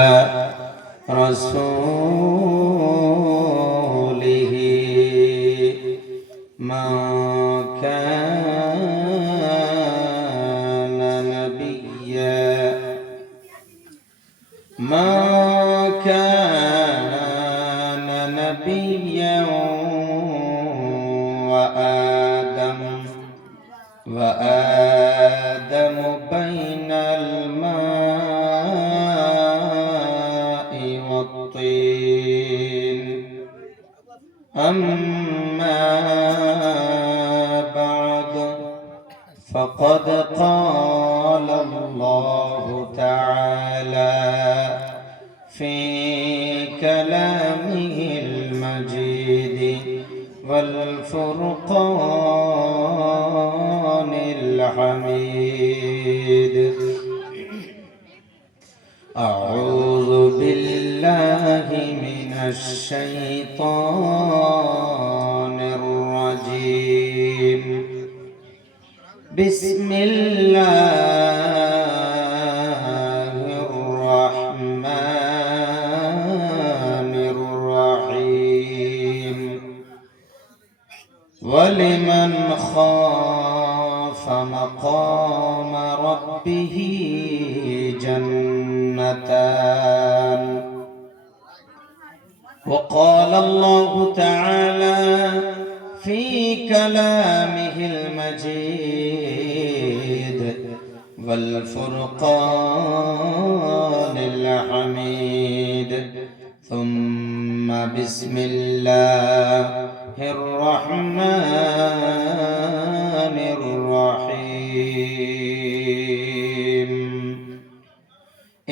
رسوله ما كان نبيا وآدم بين الماء والطين أما بعد فقد قال الله تعالى في كلامه المجيد والفرقان الحميد أعوذ بالله من الشيطان الرجيم بسم الله الرحمن الرحيم ولمن خاف مقام ربه جنتان وقال الله تعالى في كلامه المجيد والفرقان الحميد ثم بسم الله الرحمن الرحيم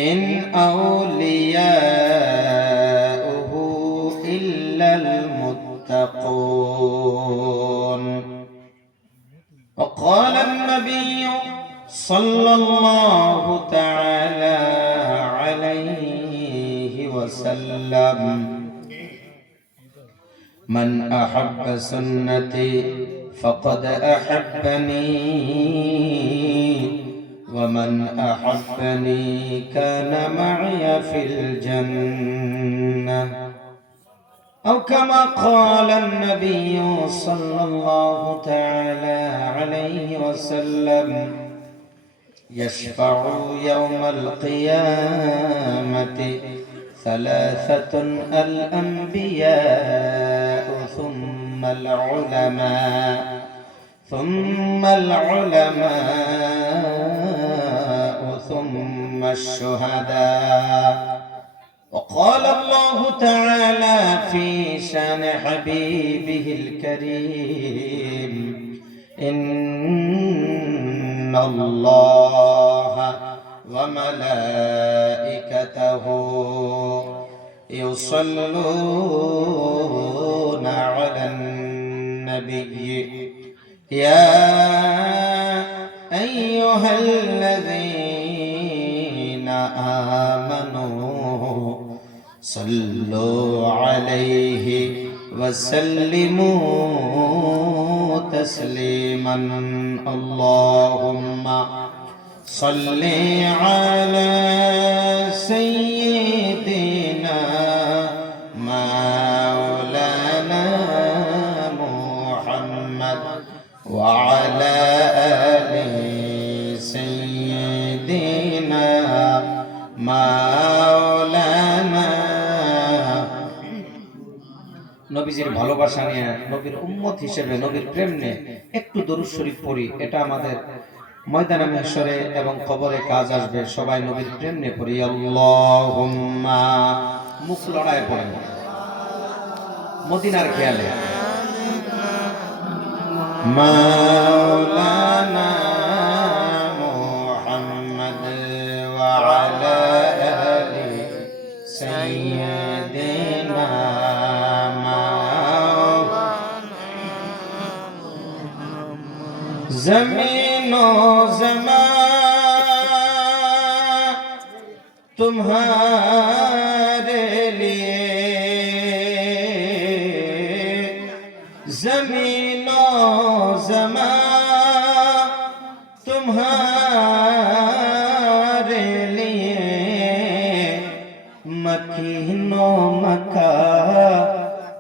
إن أولياؤه إلا المتقون وقال النبي صلى الله تعالى عليه وسلم من أحب سنتي فقد أحبني ومن أحبني كان معي في الجنة أو كما قال النبي صلى الله تعالى عليه وسلم يشفع يوم القيامة ثلاثة الأنبياء ثم العلماء ثم الشهداء وقال الله تعالى في شان حبيبه الكريم إن الله وملائكته يصلون على النبي يا أيها الذين آمنوا صلوا عليه وسلموا تسليما اللهم صل على سيدنا مولانا محمد وعلى آل سيدنا مولانا নবীজির ভালোবাসা নিয়ে নবীর উম্মত হিসেবে নবীর প্রেম নিয়ে একটু দরুদ শরীফ পড়ি। এটা আমাদের ময়দানে মাহশরে এবং কবরে কাজ আসবে। সবাই নবীর প্রেম নিয়ে পড়ি। আল্লাহুম্মা মুখ লড়ায় পড়েন মদিনার খেয়ালে মাওলানা মুহাম্মদ ওয়া আলা আলি সাইয়্যিদিনা ज़मीन ओ ज़मान तुम्हारे लिए ज़मीन ओ ज़मान तुम्हारे लिए मकीनो मक्का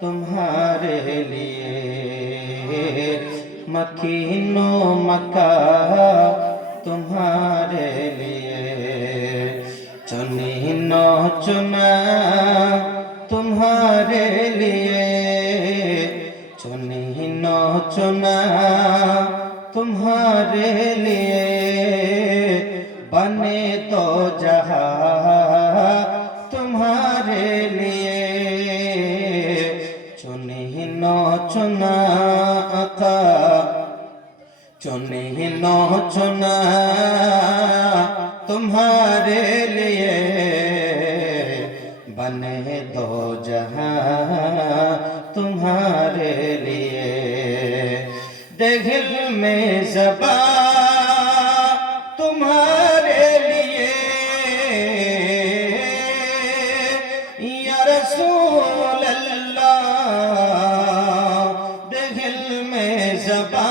तुम्हारे लिए, मकीनो मक्का तुम्हारे लिए, चुनिनो चुना तुम्हारे लिए, चुनिनो चुना तुम्हारे लिए, बने तो जहां तुम्हारे लिए, चुनिनो चुना आका, चुनिनो चुना तुम्हारे लिए, बने दो जहां तुम्हारे लिए, दिल में ज़बा तुम्हारे लिए, या रसूल अल्लाह, दिल में ज़बा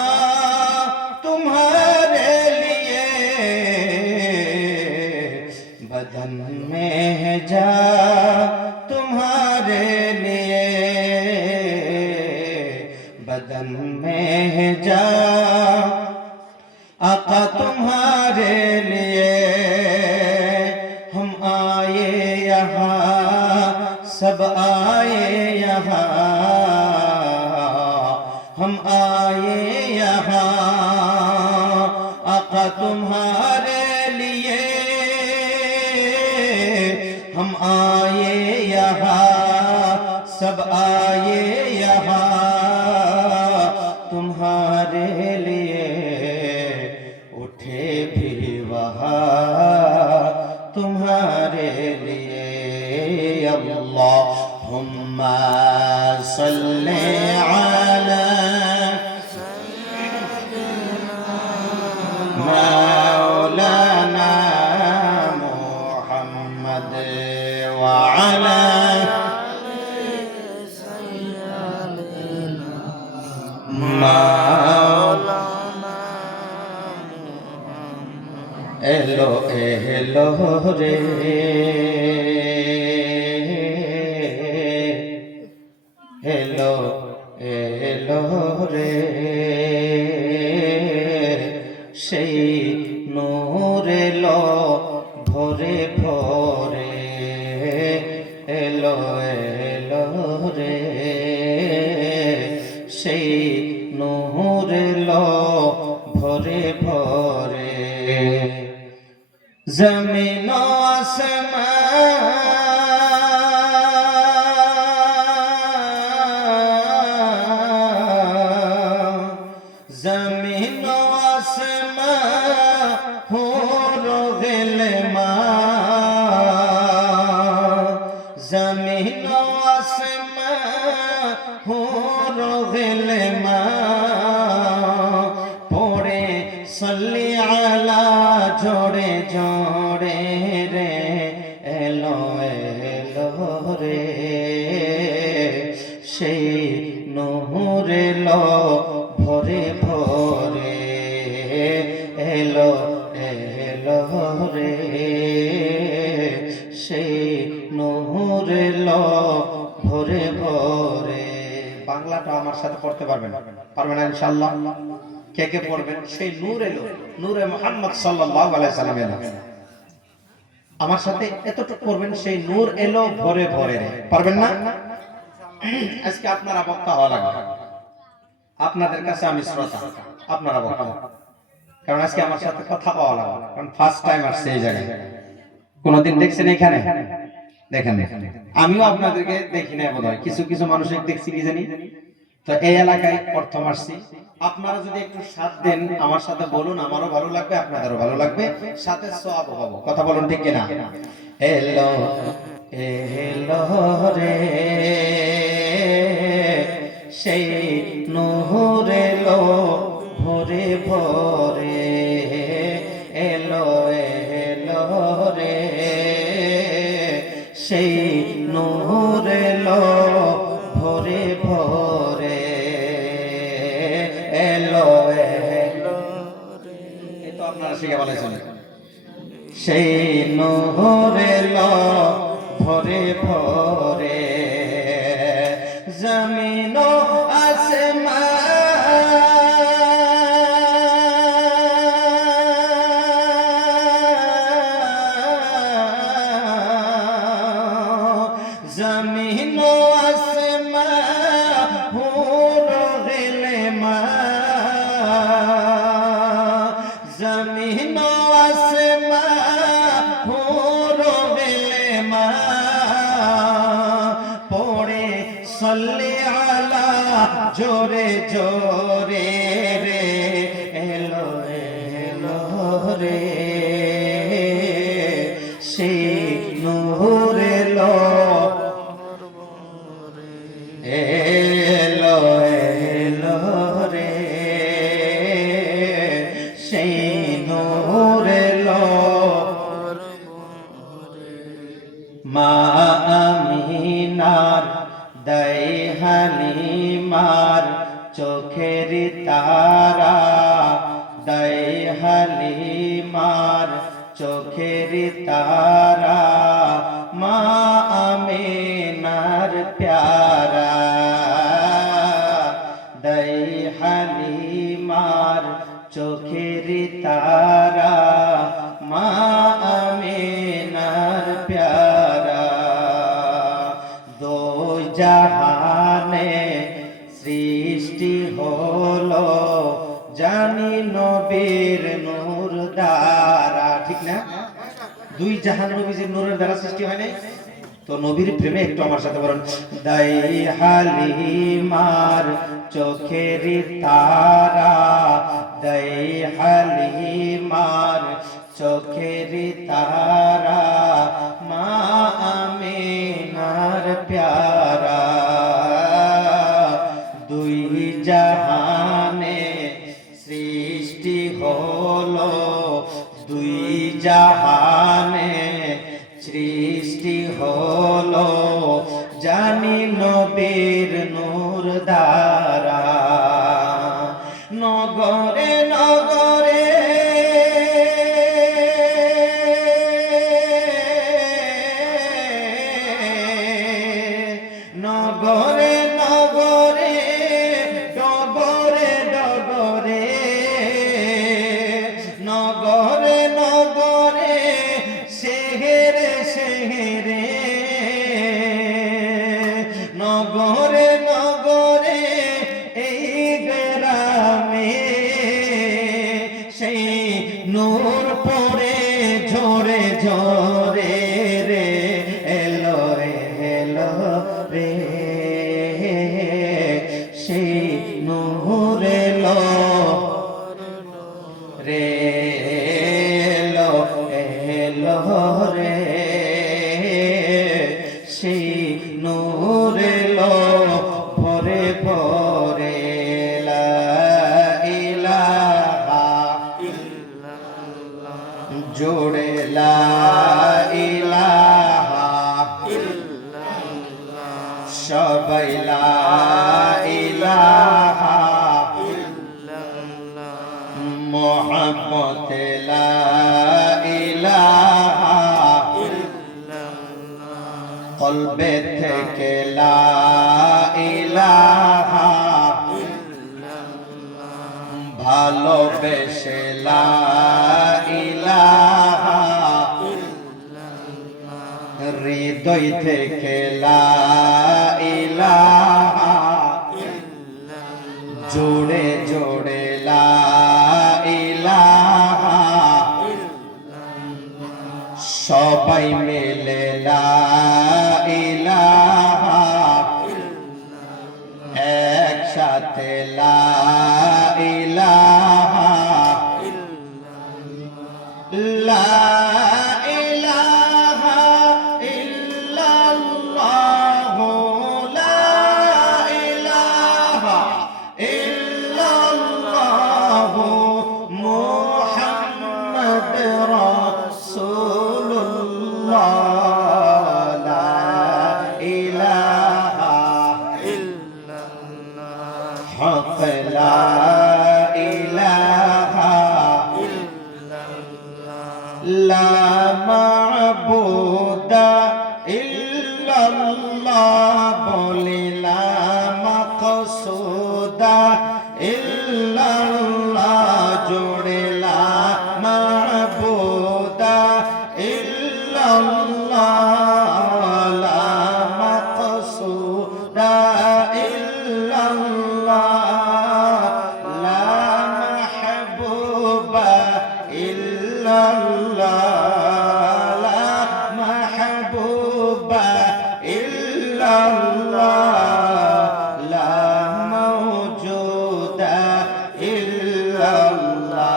तुम्हारे लिए, बदन में है जा तुम्हारे लिए, बदन में है जा आका तुम्हारे लिए, हम आए यहाँ सब आए यहाँ, हम आए यहाँ आका तुम्हारे लिए, हम आए यहाँ सब आए यहाँ तुम्हारे लिए, उठे भी वहाँ तुम्हारे लिए, अल्लाहुम्मा सल्ली अला मौलाना मुहम्मद व अला एलो एलो रे, एलो एलो रे, সেই নূর এলো ভরে ভরে, এলো এলো রে, সেই নূর এলো ভরে ভরে, जमीन आसमां, जमीन आसमां हो गिलमा, जमीन आसमां हो गिलमा, पड़े सल्ली अला जोड़े जोड़े रे, एलो एलो रे, সেই নূর এলো ভরে ভরে, এলো এলো রে, সেই নূর এলো ভরে ভরে। বাংলাটা আমার সাথে পড়তে পারবেন? পারবেন ইনশাআল্লাহ? কে কে পড়বেন? সেই নূর এলো, নূরে মুহাম্মদ সাল্লাল্লাহু আলাইহি সাল্লাম এলো। আমার সাথে এতটুকু পড়বেন, সেই নূর এলো ভরে ভরে। পারবেন না? আজকে আপনারা বক্তা হওয়া লাগবে, আপনাদের কাছে আমি শ্রোতা, আপনারা বক্তা, কারণ আজকে আমার সাথে কথা পাওয়া লাগবে, কারণ ফার্স্ট টাইম আসছে এই জায়গায়। কোনদিন দেখছেন এখানে? দেখেন, আমিও আপনাদেরকে দেখি না বোধহয়, কিছু কিছু মানুষের দেখছি কি জানি। তো এই এলাকায় প্রথম আসছি, আপনারা যদি একটু সাথ দেন, আমার সাথে বলুন, আমারও ভালো লাগবে, আপনাদেরও ভালো লাগবে, সাথে সওয়াব হবে। কথা বলুন ঠিক কিনা? এলো এলো রে, সেই নূর এলো ভরে ভরে, এলো এলো রে, সেই নূর এলো ভরে ভরে, এলো এলো রে। এই তো আপনারা শিখে বলেছেন, সেই নূর এলো ভরে ভরে জমিন আসমান জমিন আসমান পুরো গেলেমা জমিন আসমান পুরো গেলেমা পড়ে সল্লি আলা জোরে জোরে রে এলো এলো রে সেই নূর এলো এলো এলো রে সেই নূর এলো মা আমিনার দাই হালিমার চোখের তারা দাই হালিমার চোখের তারা মা আমিনার প্যারা দাই হালিমার চোখের তারা মা আমিনার প্যারা দো জাহানে সৃষ্টি হলো জানি নবীর নূর দ্বারা ঠিক না দুই জাহান নবীর নূরের দ্বারা সৃষ্টি হয় নাই তো নবীর প্রেমে একটু আমার সাথে বলেন দাই হালিমার চোখের তারা দাই হালিমার চোখের তারা মা আমিনার প্যারা দুই জাহানে সৃষ্টি হলো দুই জাহানে সৃষ্টি হলো জানি নবীর নূর দ্বারা নগরে নগরে নগরে নগরে ডগরে ডগরে নগরে নগরে শহরে শহরে নগরে নগরে এই গ্রামে সেই নূর পড়ে ঝরে ঝরে রে এলো এলো রে সেই নূর এলো রে এলো এলো রে সেই নূর এলো ভরে ভরে লা ইলাহা ইল্লাল্লাহ জোড়ে লা ইলাহা ইল্লাল্লাহ সবাই লা ইলাহা ইল্লাল্লাহ মুহাম্মদ লা ইলাহা ইল্লাল্লাহ কলবে থেকে লা ইলাহা ইল্লাল্লাহ ভালোবেসে লা ইলাহা ইল্লাল্লাহ হৃদয় থেকে লা ইলাহা ইল্লাল্লাহ জোড়ে জোড়ে লা ইলাহা ইল্লাল্লাহ সবাই মিলে লা ইলাহা ইল্লাল্লাহ একসাথে লা ইলাহা ইল্লাল্লাহ লা ইলাহা ইল্লাল্লাহ লা ইলাহা ইল্লাল্লাহ মুহাম্মদ রাসূলুল্লাহ ইল্লাল্লাহ বলে লা মাকসুদা ইল্লাল্লাহ জোড়ে লা মাবুদা ইল্লাল্লাহ লা মাকসুদা ইল্লাল্লাহ লা মাহবুবা ইল্লাল্লাহ লা মাহবুবা ইল্লাল্লাহ লা মাওজুদা ইল্লাল্লাহ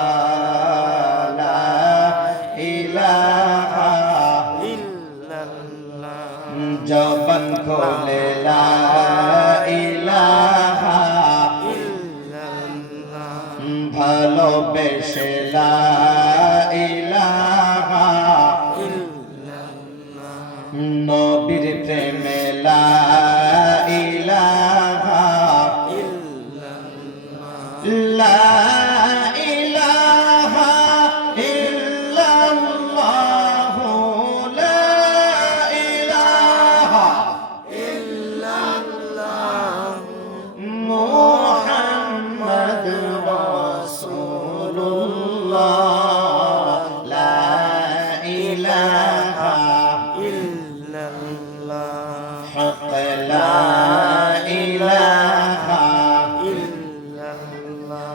লা ইলাহা ইল্লাল্লাহ জবান খোলে লা ইলাহা ইল্লাল্লাহ ভালোবেসে লা ইলাহা ইল্লাল্লাহ নবীর প্রেমে লা ইলাহা ইল্লাল্লাহ লা ইলাহা ইল্লাল্লাহ লা ইলাহা ইল্লাল্লাহ মুহাম্মাদুর রাসূলুল্লাহ লা ইলাহা ইল্লাল্লাহ হক লা ইলাহা ইল্লাল্লাহ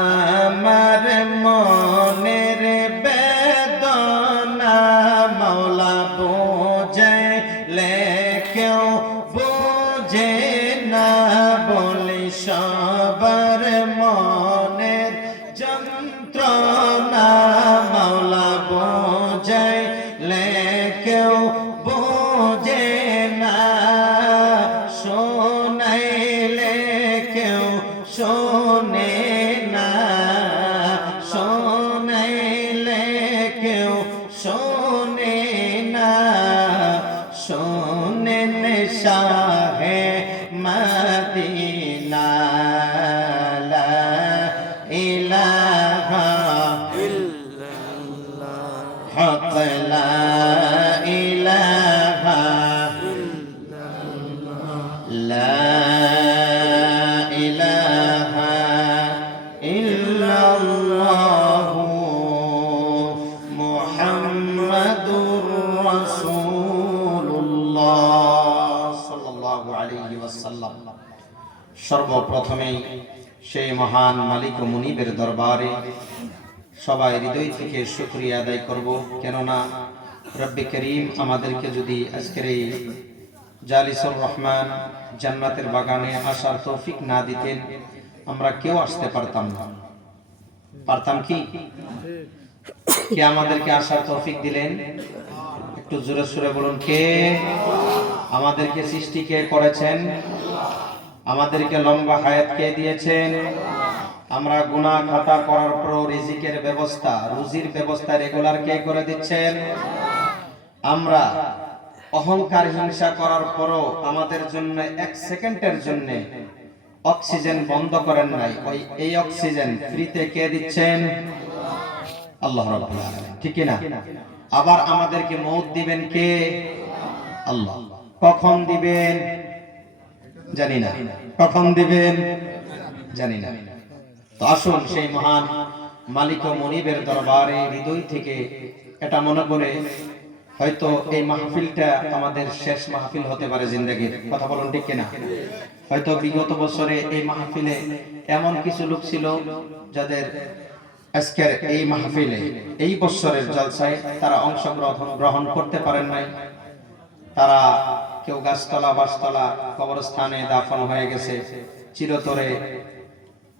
আমার মনের বেদনা মাওলা বোঝাইলে কেউ বোঝে না বলে সবার মনের যন্ত্রণা মাওলা বোঝাইলে কেউ বোঝে না শোনাইলে কেউ শোনে না শোনাইলে কেউ শোনে না শোনেন শাহে মদিনা লা ইলাহা ইল্লাল্লাহ হক লা ইলাহা লা ইলাহা ইল্লাল্লাহ মুহাম্মাদুর রাসূলুল্লাহ সাল্লাল্লাহু আলাইহি ওয়াসাল্লাম। সর্বপ্রথমেই সেই মহান মালিক ও মুনিবের দরবারে সবাই হৃদয় থেকে শুকরিয়া আদায় করব, কেননা রব্বে করিম আমাদেরকে যদি আজকের এই জালিসুর রহমান জান্নাতের বাগানে আসার তৌফিক না দিতেন আমরা কেউ আসতে পারতাম না। পারতাম কি? কে আমাদেরকে আসার তৌফিক দিলেন? একটু জোরে সুরে বলুন, কে? আমাদেরকে সৃষ্টি কে করেছেন? আমাদেরকে লম্বা হায়াত কে দিয়েছেন? আমরা গুনাহ খাতা করার পর রিজিকের ব্যবস্থা, রুজির ব্যবস্থা রেগুলার কে করে দিচ্ছেন? আমরা অহংকার হিংসা করার পরও আমাদের জন্য এক সেকেন্ডের জন্য অক্সিজেন বন্ধ করেন নাই, ওই এই অক্সিজেন ফ্রিতে কে দিচ্ছেন? আল্লাহ রাব্বুল আলামিন, ঠিক না? আবার আমাদেরকে মওত দিবেন কে? আল্লাহ। কখন দিবেন জানি না, কখন দিবেন জানি না। তো আসুন সেই মহান মালিক ও মুনিবের দরবারে হৃদয় থেকে এটা মনে করে, হয়তো এই মাহফিলটা আমাদের শেষ মাহফিল হতে পারে জিন্দেগীর, কথা বলুন ঠিক কিনা? হয়তো বিগত বছরে এই মাহফিলে এমন কিছু লোক ছিল যাদের আজকের এই মাহফিলে এই বছরের জলসায় তারা অংশগ্রহণ করতে পারেন নাই। তারা কেউ গাছতলা বাসতলা কবরস্থানে দাফন হয়ে গেছে, চিরতরে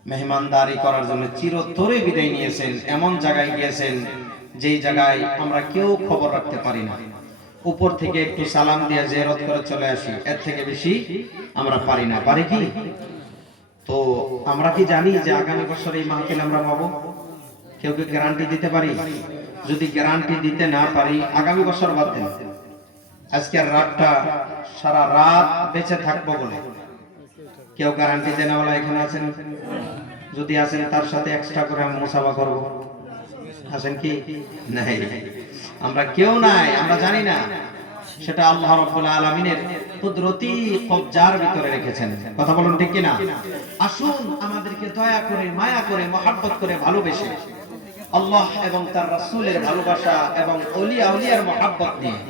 মেহমানদারি করার জন্য চিরতরে বিদায় নিয়েছেন, এমন জায়গায় গিয়েছেন যেই জায়গায় আমরা কেউ খবর রাখতে পারি না। উপর থেকে একটু সালাম দিয়ে জিয়ারত করে চলে আসি, এর থেকে বেশি আমরা পারি না। পারি কি? তো আমরা কি জানি যে আগামী বছর এই মাহফিল আমরা পাবো? কেউ কি গ্যারান্টি দিতে পারি? যদি গ্যারান্টি দিতে না পারি, আগামী বছর বাদ দেন, আজকের রাতটা সারা রাত বেঁচে থাকবো বলে কেউ গ্যারান্টি দেওয়ালা এখানে আছেন? যদি আছেন তার সাথে এক্সট্রা করে আমি মুসাফা করব। আছেন কি? নাই, আমরা কেউ নাই, আমরা জানি না। সেটা আল্লাহ রাব্বুল আলামিনের কুদরতি কবজার ভিতরে রেখেছেন। কথা বলুন ঠিক কিনা? আসুন আমাদেরকে দয়া করে, মায়া করে, মহব্বত করে, ভালোবেসে আল্লাহ এবং তার রাসূলের ভালোবাসা এবং ওলিয়া উলিয়ার মহব্বত নিয়ে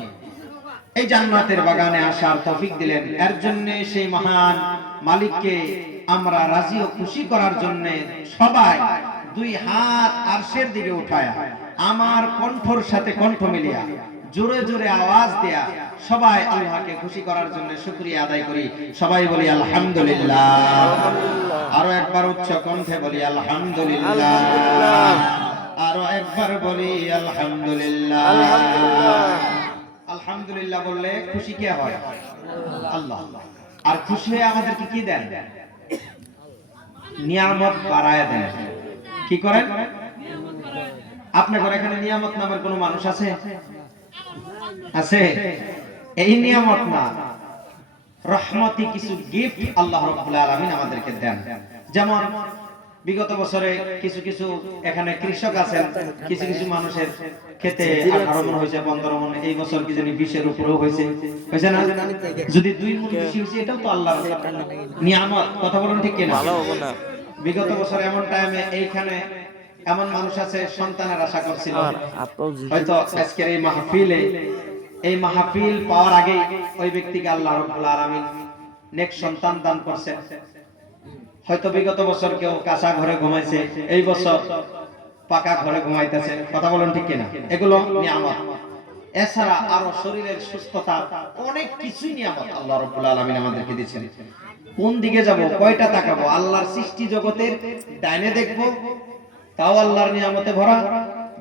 এই জান্নাতের বাগানে আসার তৌফিক দিলেন। এর জন্য সেই মহান মালিককে আমরা রাজি ও খুশি করার জন্য সবাই দুই হাত আরশের দিকে উঠায়া আমার কণ্ঠর সাথে কণ্ঠ মিলিয়া জোরে জোরে আওয়াজ দেয়া সবাই আল্লাহকে খুশি করার জন্য শুকরিয়া আদায় করি। সবাই বলি আলহামদুলিল্লাহ। আরো একবার উচ্চ কণ্ঠে বলি আলহামদুলিল্লাহ। আরো একবার বলি আলহামদুলিল্লাহ। আলহামদুলিল্লাহ বললে খুশি কে হয়? আল্লাহ। আর খুশি হয়ে আমাদেরকে কি দেন? নিয়ামত বাড়ায় দেন। কি করেন? আপনার ঘরে এখানে নিয়ামত নামের কোন মানুষ আছে? আছে? এই নিয়ামত না, রহমতি কিছু গিফট আল্লাহ রাব্বুল আলামিন আমাদেরকে দেন। যেমন বিগত বছরে কিছু কিছু এখানে কৃষক আছেন, কিছু কিছু মানুষের খেতে 18 মণ হয়েছে, 15 মণ, এই বছর কি জানি 20 এর উপরেও হয়েছে, হয়েছে না? যদি 2 মণ বেশি হয়েছে এটাও তো আল্লাহর নিয়ামত। কথা বলুন ঠিক কিনা? ভালো হবে না। বিগত বছর এমন টাইমে এইখানে এমন মানুষ আছে সন্তানের আশা করছিল, হয়তো আজকের এই মাহফিলে, এই মাহফিল পাওয়ার আগে ওই ব্যক্তিকে আল্লাহ রাব্বুল আলামিন নেক সন্তান দান করেছেন। হয়তো বিগত বছর কেউ কাঁচা ঘরে ঘুমাইছে, এই বছর পাকা ঘরে ঘুমাইতেছে। কথা বলেন ঠিক কিনা? এগুলো নিয়ামত। এছাড়া আরো শরীরের সুস্থতা, অনেক কিছুই নিয়ামত আল্লাহ রাব্বুল আলামিন আমাদেরকে দিয়েছেন। কোন দিকে যাব, কয়টা তাকাবো? আল্লাহর সৃষ্টি জগতের ডাইনে দেখবো, তাও আল্লাহর নিয়ামতে ভরা,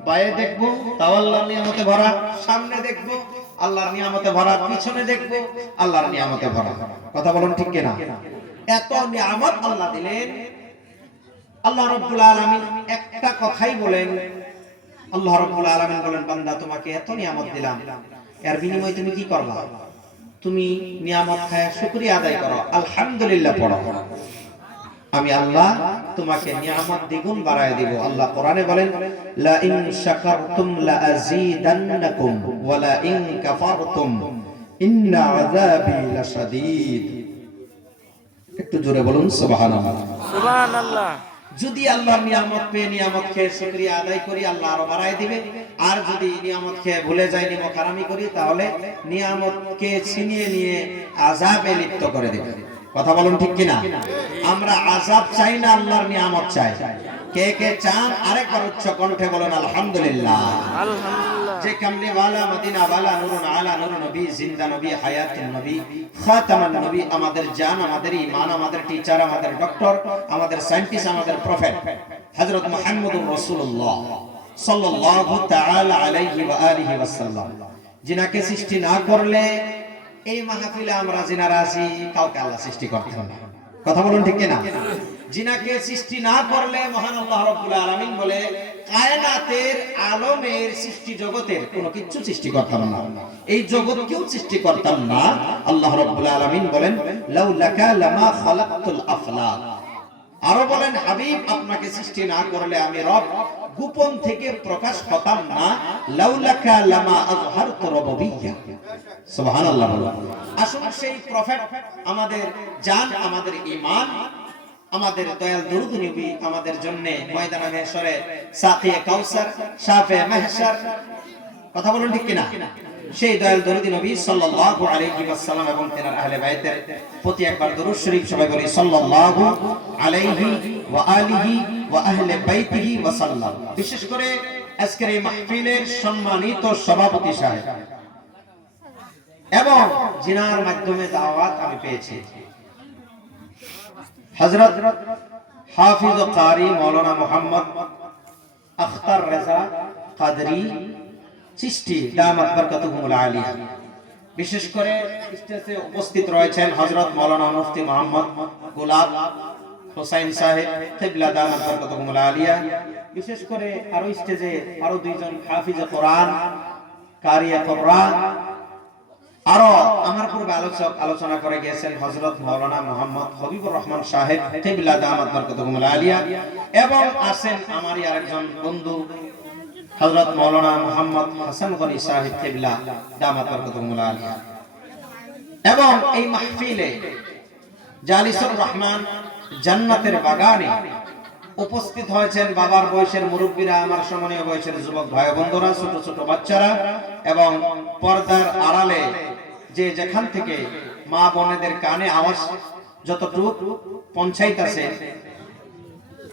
বায়ে দেখবো, তাও আল্লাহর নিয়ামতে ভরা, সামনে দেখবো আল্লাহর নিয়ামতে ভরা, পিছনে দেখবো আল্লাহর নিয়ামতে ভরা। কথা বলুন ঠিক কিনা? এত নিয়ামত আল্লাহ দিলেন। আল্লাহ রাব্বুল আলামিন একটা কথাই বলেন, আল্লাহ রাব্বুল আলামিন বলেন, বান্দা তোমাকে এত নিয়ামত দিলাম, এর বিনিময়ে তুমি কি করবা? তুমি নিয়ামত খায় শুকরিয়া আদায় করো, আলহামদুলিল্লাহ পড়ো, আমি আল্লাহ তোমাকে নিয়ামত দ্বিগুণ বাড়ায় দিব। আল্লাহ কোরআনে বলেন, লা ইন শাকারতুম লা আযীদান্নাকুম ওয়া লা ইন কাফারতুম ইন্না আযাবি লাশাদীদ। একটু জোরে বলুন সুবহানাল্লাহ। সুবহানাল্লাহ। যদি আল্লাহর নিয়ামত পেয়ে নিয়ামত খেয়ে শুকরিয়া আদায় করি, আল্লাহ আরো বাড়ায় দিবে। আর যদি নিয়ামত খেয়ে ভুলে যাই, নিমক হারামি করি, তাহলে নিয়ামতকে ছিনিয়ে নিয়ে আযাবে লিপ্ত করে দিবে। কথা বলুন ঠিক কিনা? আমরা আযাব চাই না, আল্লাহর নিয়ামত চাই। কে কে চান আরেকবার উচ্চ কণ্ঠে বলেন আলহামদুলিল্লাহ। আলহামদুলিল্লাহ। যে কামলি ওয়ালা, মদিনা ওয়ালা, নূরুন আলা নূর নবী, জিন্দা নবী, হায়াতুন নবী, খাতামান নবী, আমাদের জান, আমাদের ঈমান, আমাদের টিচার, আমাদের ডক্টর, আমাদের সায়েন্টিস্ট, আমাদের প্রফেট হযরত মুহাম্মদুর রাসূলুল্লাহ সাল্লাল্লাহু তাআলা আলাইহি ওয়া আলিহি ওয়াসাল্লাম, যিনাকে সৃষ্টি না করলে এই মাহফিলে আমরা যিনারা আছি কাউকে আল্লাহ সৃষ্টি করতেন না। কথা বলুন ঠিক কিনা? যিনাকে সৃষ্টি না করলে মহান আল্লাহ রাব্বুল আলামিন বলে কায়নাতের আলমের সৃষ্টি জগতের কোনো কিছু সৃষ্টি করতাম না, এই জগৎকেও সৃষ্টি করতাম না। আল্লাহ রাব্বুল আলামিন বলেন, লাউলাকা লামা খালাকতুল আফলাক। আরো বলেন, হাবিব আপনাকে সৃষ্টি না করলে আমি রব গোপন থেকে প্রকাশ হতাম না। লাউলাকা লামা আযহারতু রুবুবিয়্যাহ। সুবহানাল্লাহ। আসুন সেই প্রফেট, আমাদের জান, আমাদের ঈমান, আমাদের দয়াল দরুদ নবী আমাদের জন্য ময়দানে মাহশরে সাকিয়ে কাউসার, শাফে মাহশর, কথা বলুন ঠিক কিনা? সেই দয়াল দরুদ নবী সাল্লাল্লাহু আলাইহি ওয়াসাল্লাম এবং তেনার আহলে বাইতের প্রতি একবার দরুদ শরীফ সবাই বলি, সাল্লাল্লাহু আলাইহি ওয়া আলিহি ওয়া আহলে বাইতিহি ওয়া সাল্লাম। বিশেষ করে আজকের এই মাহফিলের সম্মানিত সভাপতি সাহেব এবং জিনার মাধ্যমে দাওয়াত আমি পেয়েছি, হযরত হাফিজ ও কারি মাওলানা মুহাম্মদ আখতার রেজা কাদরি চিশতি দামাত বরকাতুহুল আলিয়া। বিশেষ করে স্টেজে উপস্থিত রয়েছেন হযরত মাওলানা মুফতি মুহাম্মদ গোলাপ হোসেন সাহেব কিবলা দামাত বরকাতুহুল আলিয়া। বিশেষ করে আরো স্টেজে আরো দুইজন হাফিজ কোরআন, কারি কোরআন, আরো আমার পূর্বে আলোচনা করে গিয়েছেন হযরত মাওলানা মুহাম্মদ হবিবুর রহমান সাহেব কিবলা দামাত বরকাতুহুল আলিয়া, এবং আছেন আমারই আরেকজন বন্ধু হযরত মাওলানা মুহাম্মদ হাসান গনি সাহেব কিবলা দামাত বরকতুহুল আলিয়া। এবং এই মাহফিলে জালিসুর রহমান জান্নাতের বাগানে উপস্থিত হয়েছেন বাবার বয়সের মুরব্বীরা, আমার সম্মানীয় বয়সের যুবক ভাই বন্ধুরা, ছোট ছোট বাচ্চারা এবং পর্দার আড়ালে যে যেখান থেকে মা বোনেদের কানে আওয়াজ যতটুকু পৌঁছাইতেছে,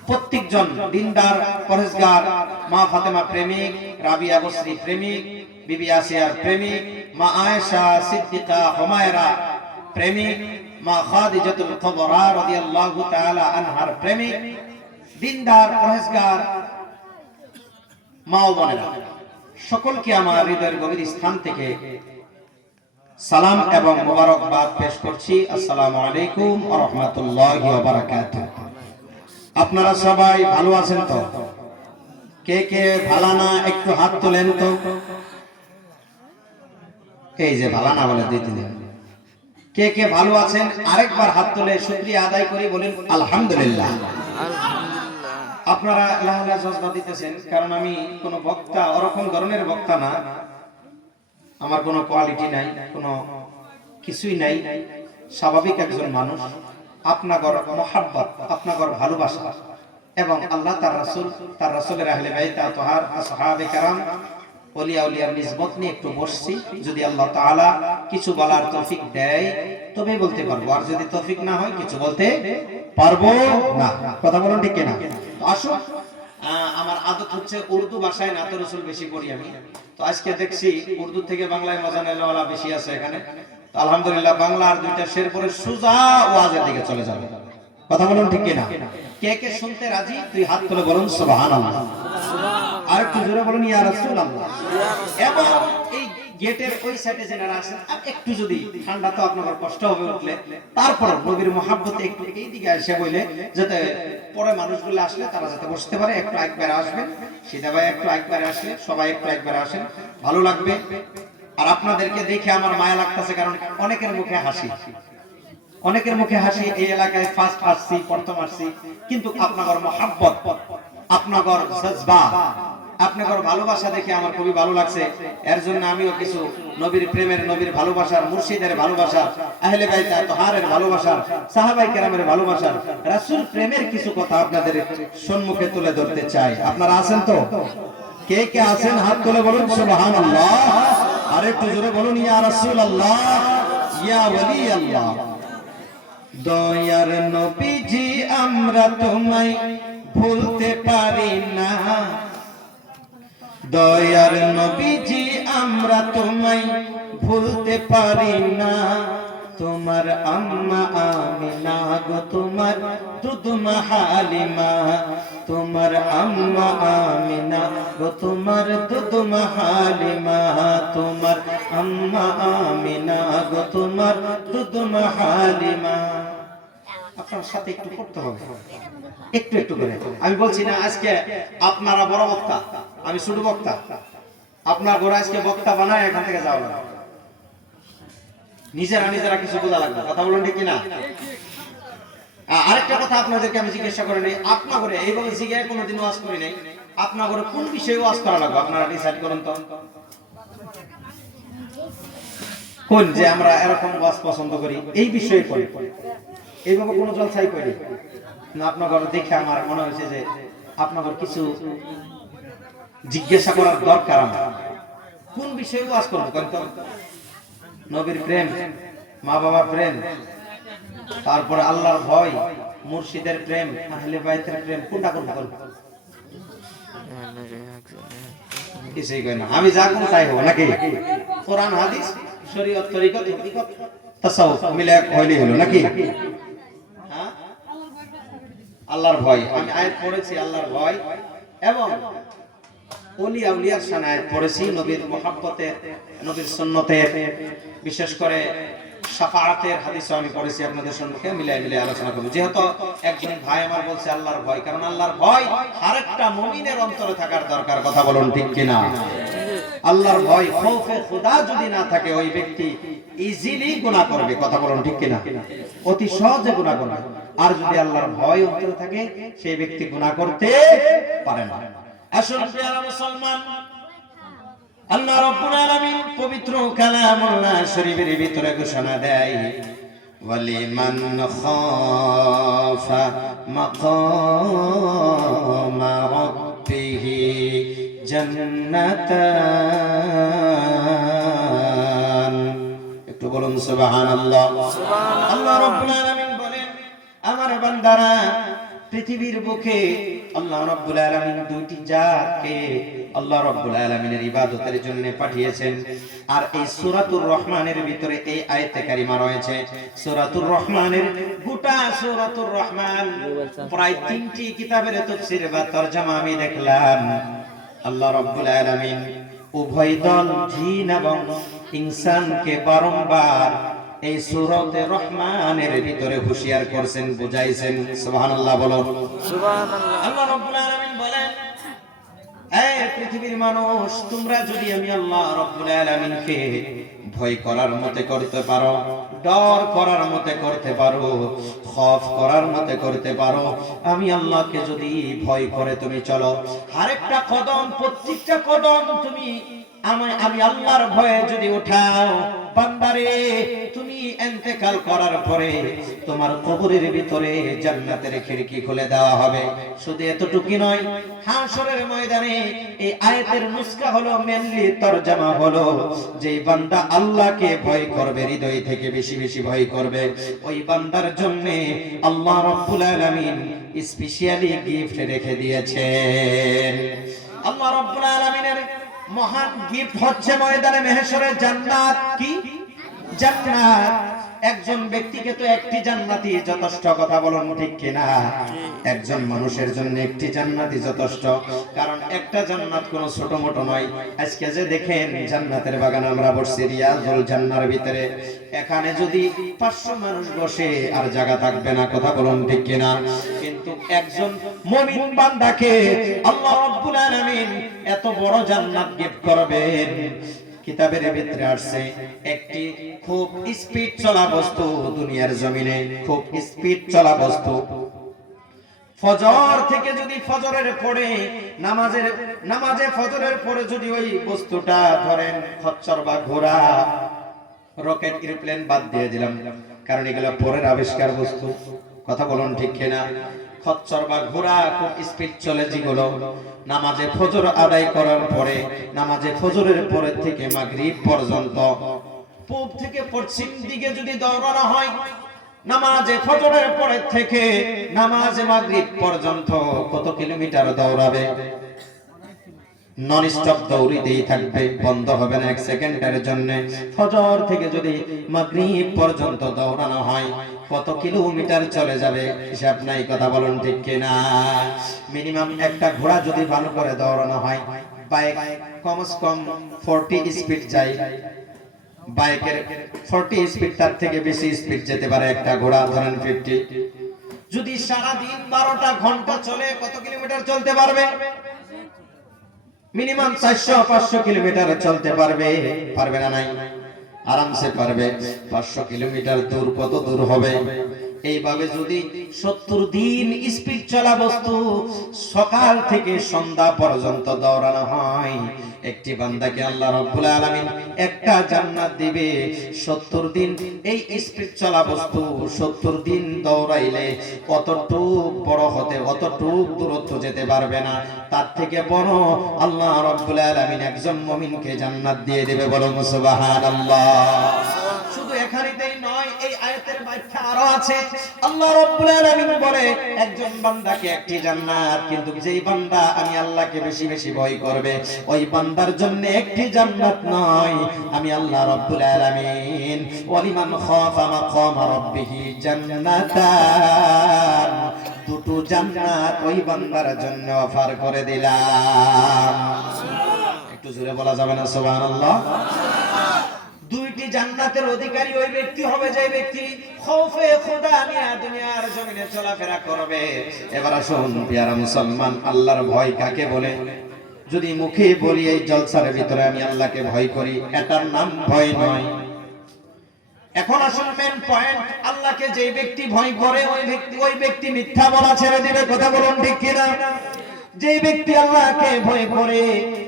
প্রত্যেকজন দিনদার পরেজগার, মা ফাতেমা প্রেমিক, রাবিয়া বসরি প্রেমিক, বিবি আসিয়ার প্রেমিক, মা আয়েশা সিদ্দিকা হুমায়রা প্রেমিক, মা খাদিজাতুল কুবরা রাদিয়াল্লাহু তাআলা আনহার প্রেমিক, দিনদার পরেজগার মা ও বোনেরা, সকলকে আমার হৃদয়ের গভীর স্থান থেকে সালাম এবং মোবারকবাদ পেশ করছি। আসসালামু আলাইকুম ওয়া রাহমাতুল্লাহি ওয়া বারাকাতুহু। আপনারা সবাই ভালো আছেন তো? কে কে ভালো না একটু হাত তোলেন তো। এই যে ভালো না বলে দিতে দেন। কে কে ভালো আছেন আরেকবার হাত তুলে শুকরিয়া আদায় করি, বলেন আলহামদুলিল্লাহ। আপনারা লাহলা জজবা দিতেছেন, কারণ আমি কোনো বক্তা ওরকম ধরনের বক্তা না, আমার কোনো কোয়ালিটি নাই, কোনো কিছুই নাই, স্বাভাবিক একজন মানুষ। আপনাগর মহাব্বত, আপনাগর ভালোবাসা এবং আল্লাহ তার রাসূল, তার রাসূলের আহলে বাইত আতহার আসহাবে কেরাম ওলিয়া উলিয়ার নিসবত নিয়ে একটু বসছি। যদি আল্লাহ তাআলা কিছু বলার তৌফিক দেয় তবে বলতে পারবো, আর যদি তৌফিক না হয় কিছু বলতে পারবো না। কথা বলুন ঠিক কিনা? আসুন, আমার আদত হচ্ছে উর্দু ভাষায় নাত রাসূল বেশি পড়ি আমি, তো আজকে দেখছি উর্দু থেকে বাংলায় মজা নেওয়ালা বেশি আছে এখানে। তো আলহামদুলিল্লাহ, বাংলার দুইটা শের পরে সুজা ওয়াজের দিকে চলে যাবে। কথা বলুন ঠিক কিনা? কে কে শুনতে রাজি তুই হাত তুলে বলুন সুবহানাল্লাহ। আর একটু জোরে বলুন ইয়া রাসূলুল্লাহ। এবং এই গেটের ওই সাইডে যারা আছেন, একটু যদি ঠান্ডা তো আপনাদের কষ্ট হবে উঠলে, তারপর নবীর মহব্বতে একটু এই দিকে এসে বলে যাতে পরে মানুষগুলো আসলে তারা যাতে বসতে পারে, একটু একবার আসবেন। সিধা ভাই একটু একবার আসলে সবাই একটু একবার আসেন, ভালো লাগবে। আর আপনাদেরকে দেখে আমার মায়া লাগতেছে, কারণ অনেকের মুখে হাসি, অনেকের মুখে হাসি। এই এলাকায় ফার্স্ট আসছি, প্রথম আসছি, কিন্তু আপনাদের মহব্বত, আপনাদের জজবা, আপনাদের ভালোবাসা দেখে আমার খুবই ভালো লাগছে। এর জন্য আমিও কিছু নবীর প্রেমের, নবীর ভালোবাসার, মুর্শিদের ভালোবাসার, আহলে বাইত তাহারের ভালোবাসার, সাহাবায়ে কেরামের ভালোবাসার, রাসূল প্রেমের কিছু কথা আপনাদের সম্মুখে তুলে ধরতে চাই। আপনারা আছেন তো? কে কে আছেন হাত তুলে বলুন সুবহানাল্লাহ। আর একটু জোরে বলুন ইয়া রাসূলুল্লাহ, ইয়া ওলি আল্লাহ। দয়ার নবীজি আমরা তোমায় ভুলতে পারি না, দয়ার নবীজি আমরা তোমায় ভুলতে পারি না। তোমার আম্মা আমিনা গো, তোমার দুধমা হালিমা, তোমার আম্মা আমিনা গো, তোমার দুধমা হালিমা, তোমার আম্মা আমিনা গো, তোমার দুধমা হালিমা। আপনার সাথে একটু করতে হবে, একটু একটু করে। আমি বলছি না আজকে আপনারা বড় বক্তা, আমি ছোট বক্তা। আপনার ঘরে আজকে বক্তা বানায় এখান থেকে যাওয়া লাগবে, নিজেরা নিজেরা কিছু বোঝা লাগবে। কথা বলুন ঠিক কিনা? আরেকটা কথা আপনাদেরকে আমি জিজ্ঞাসা করে নেই, আপনার ঘরে এইভাবে জিজ্ঞাসা কোনোদিন ওয়াজ করি নাই, আপনার ঘরে কোন বিষয়ে ওয়াজ করা লাগবে আপনারা ডিসাইড করুন তো। কোন যে আমরা এরকম ওয়াজ পছন্দ করি, এই বিষয়ে করি, এইভাবে কোনো জলসাই করি না। আপনার ঘরে দেখে আমার মনে হয়েছে যে আপনাদের কিছু জিজ্ঞাসা করার দরকার। আমার কোন বিষয়ে ওয়াজ করবো? নবীর প্রেম, মা বাবার প্রেম, তারপরে আল্লাহর ভয়, মুর্শিদের প্রেম, আহলে বাইতের প্রেম, কোনটা কোনটা করবো? কিছুই কই না, আমি যা কোন তাই হবো নাকি? কোরআন হাদিস শরীয়ত তরিকত হকিকত তাসাউফ মিলে এক হইলেই হলো নাকি? হ্যাঁ, আল্লাহর ভয় আমি আয়াত পড়েছি, আল্লাহর ভয় এবং ওলি আউলিয়ার শানে আয়াত পড়েছি, নবীর মহব্বতের, নবীর সুন্নতের, বিশেষ করে শাফাআতের হাদিসও আমি পড়েছি। আপনাদের সম্মুখে মিলাই মিলাই আলোচনা করব। যেহেতু একজন ভাই আমার বলছে আল্লাহর ভয়, কারণ আল্লাহর ভয় আরেকটা মুমিনের অন্তরে থাকার দরকার। কথা বলুন ঠিক কিনা? আল্লাহর ভয়, খৌফে খুদা যদি না থাকে, ওই ব্যক্তি ইজিলি গুনাহ করবে। কথা বলুন ঠিক কিনা? অতি সহজে গুনাহ করবে। আর যদি আল্লাহর ভয় অন্তরে থাকে, সেই ব্যক্তি গুনাহ করতে পারে না। আসুন প্রিয় মুসলমান, আল্লাহ রাব্বুল আলামিন পবিত্র কালামুল্লাহ শরীফের ভিতরে ঘোষণা দেয়, ওয়ালিমান খাফা মাকামা রাব্বিহি জান্নাতান। একটু বলুন সুবহানাল্লাহ। আল্লাহ রাব্বুল আলামিন বলেন, আমার বান্দারা পৃথিবীর বুকে আল্লাহ রাব্বুল আলামিন দুইটি জাতকে আল্লাহ রাব্বুল আলামিনের ইবাদতের জন্য পাঠিয়েছেন। আর এই সূরাতুর রহমানের ভিতরে এই আয়াতে কারিমা রয়েছে। সূরাতুর রহমানের গোটা সূরাতুর রহমান প্রায় 3টি কিতাবের তাফসীর বা তরজমা আমি দেখলাম। আল্লাহ রাব্বুল আলামিন উভয় দল জিন এবং ইনসানকে বারংবার এই সূরাতে রহমানের ভিতরে হুঁশিয়ার করছেন, বুঝাইছেন। সুবহানাল্লাহ বলো। সুবহানাল্লাহ। আল্লাহ রাব্বুল আলামিন বলেন, এই পৃথিবীর মানুষ, তোমরা যদি আমি আল্লাহ রাব্বুল আলামিনকে ভয় করার মতে করতে পারো, ডর করার মতে করতে পারো, খৌফ করার মতে করতে পারো, আমি আল্লাহকে যদি ভয় করে তুমি চলো, আরেকটা কদম, প্রত্যেকটা কদম তুমি আমি আল্লাহর ভয়ে যদি উঠাও, বান্দারে তুমি ইন্তেকাল করার পরে তোমার কবরের ভিতরে জান্নাতের খিড়কি খুলে দেওয়া হবে। শুধু এতটুকু নয়, হাশরের ময়দানে এই আয়াতের নুসখা হলো, মেনলি তরজমা হলো, যে বান্দা আল্লাহকে ভয় করবে, হৃদয় থেকে বেশি বেশি ভয় করবে, ওই বান্দার জন্য আল্লাহ রাব্বুল আলামিন স্পেশালি গিফট রেখে দিয়েছেন। আল্লাহ রাব্বুল আলামিনের মহান গিফট হচ্ছে ময়দানে মাহশরে জান্নাত। কি জান্নাত? একজন ব্যক্তিকে তো একটি জান্নাতই যথেষ্ট, কথা বলুন ঠিক কিনা? একজন মানুষের জন্য একটি জান্নাতই যথেষ্ট, কারণ একটা জান্নাত কোনো ছোট মোটো নয়। আজকে যে দেখেন জান্নাতের বাগান আমরা বসছি রিয়াজুল জান্নার ভিতরে, এখানে যদি 500 মানুষ বসে আর জায়গা থাকবে না, কথা বলুন ঠিক কিনা? কিন্তু একজন মুমিন বান্দাকে আল্লাহ রাব্বুল আলামিন এত বড় জান্নাত গিফট করবেন। কিতাবের ভিতরে আসছে, একটি খুব স্পিড চলা বস্তু দুনিয়ার জমিনে, খুব স্পিড চলা বস্তু, ফজর থেকে যদি ফজরের পরে নামাজে ফজরের পরে যদি ওই বস্তুটা ধরেন খচ্চর বা ঘোড়া, রকেট, এরোপ্লেন বাদ দিয়ে দিলাম, কারণ এগুলো পরের আবিষ্কার বস্তু, কথা বলুন ঠিক কিনা? খচ্চর বা ঘোড়া খুব স্পিড চলে, যেগুলো নামাজে ফজর আদায় করার পরে, নামাজে ফজরের পরে থেকে মাগরিব পর্যন্ত পূব থেকে পশ্চিম দিকে যদি দৌড়ানো হয়, নামাজে ফজরের পরে থেকে নামাজে মাগরিব পর্যন্ত কত কিলোমিটার দৌড়াবে? নন স্টপ দৌড়িতেই থাকবে, বন্ধ হবে না এক সেকেন্ডের জন্য। ফজর থেকে যদি মাগরিব পর্যন্ত দৌড়ানো হয়, কত কিলোমিটার চলে যাবে? হিসাব নাই, কথা বলুন ঠিক কিনা? মিনিমাম একটা ঘোড়া যদি ভালো করে দৌড়ানো হয়, বাইক কমস কম 40 স্পিড যায়, বাইকের 40 স্পিড, তার থেকে বেশি স্পিড যেতে পারে একটা ঘোড়া, ধরেন 50। যদি সারা দিন 12টা ঘন্টা চলে, কত কিলোমিটার চলতে পারবে? মিনিমাম 400-500 কিলোমিটার চলতে পারবে। পারবে না? নাই, আরামসে পারবে। 500 কিলোমিটার দূর কত দূর হবে? এইভাবে যদি 70 দিন স্পিড চলা বস্তু সকাল থেকে সন্ধ্যা পর্যন্ত দৌড়ানো হয়, একটি বান্দাকে আল্লাহ রাব্বুল আলামিন একটা জান্নাত দিবে। 70 দিন এই স্পিড চলা বস্তু 70 দিন দৌড়াইলে কতটুক বড় হতে, কতটুক দূরত্ব যেতে পারবে না, তার থেকে বড় আল্লাহ রাব্বুল আলামিন একজন মুমিনকে জান্নাত দিয়ে দেবে। বলুন সুবহানাল্লাহ। শুধু এখানেই নয়, এই আয়াতের ব্যাখ্যা আরো আছে। আল্লাহ রাব্বুল আলামিন বলে একজন বান্দাকে একটি জান্নাত, কিন্তু যেই বান্দা আমি আল্লাহকে বেশি বেশি ভয় করবে, ওই বান্দার জন্য একটি জান্নাত নয়, আমি আল্লাহ রাব্বুল আলামিন ওয়ালিমান খাফা মাকামা রাব্বিহি জান্নাতান, দুটো জান্নাত ওই বান্দার জন্য অফার করে দিলাম। একটু জোরে বলা যাবে না সুবহানাল্লাহ? দুইটি জান্নাতের অধিকারী ওই ব্যক্তি হবে যে ব্যক্তি খৌফে খোদা নিয়ে দুনিয়ার জমিনে চলাফেরা করবে। এবার আসুন প্রিয় মুসলমান, আল্লাহর ভয় কাকে বলে? যদি মুখে বলি এই জলসার ভিতরে আমি আল্লাহকে ভয় করি, এটার নাম ভয় নয়। এখন আসুন মেন পয়েন্ট, আল্লাহকে যে ব্যক্তি ভয় করে ওই ব্যক্তি মিথ্যা বলা ছেড়ে দিবে। কথা বলুন ঠিক কিনা? যে ব্যক্তি আল্লাহকে ভয় করে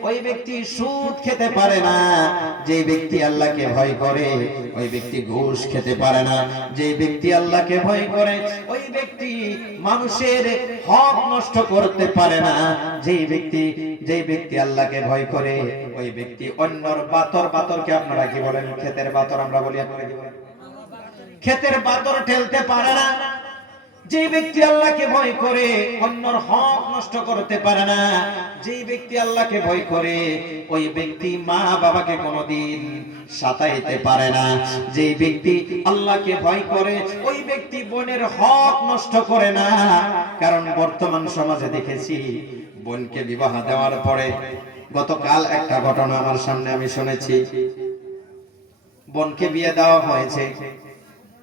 ওই ব্যক্তি সুদ খেতে পারে না। যে ব্যক্তি আল্লাহকে ভয় করে ওই ব্যক্তি ঘুষ খেতে পারে না। যে ব্যক্তি আল্লাহকে ভয় করে ওই ব্যক্তি মানুষের হক নষ্ট করতে পারে না। যে ব্যক্তি আল্লাহকে ভয় করে ওই ব্যক্তি অন্যর বাতরকে আপনারা কি বলেন? ক্ষেতের বাতর আমরা বলি, আপনারা কি বলেন? ক্ষেতের বাতর ঠেলতে পারে না। যে ব্যক্তি আল্লাহকে ভয় করে অন্যর হক নষ্ট করতে পারে না। যে ব্যক্তি আল্লাহকে ভয় করে ওই ব্যক্তি মা বাবাকে কোনোদিন সাতাইতে পারে না। যে ব্যক্তি আল্লাহকে ভয় করে ওই ব্যক্তি বোনের হক নষ্ট করে না। কারণ বর্তমান সমাজে দেখেছি বোনকে বিবাহ দেওয়ার পরে, গতকাল একটা ঘটনা আমার সামনে আমি শুনেছি, বোনকে বিয়ে দেওয়া হয়েছে,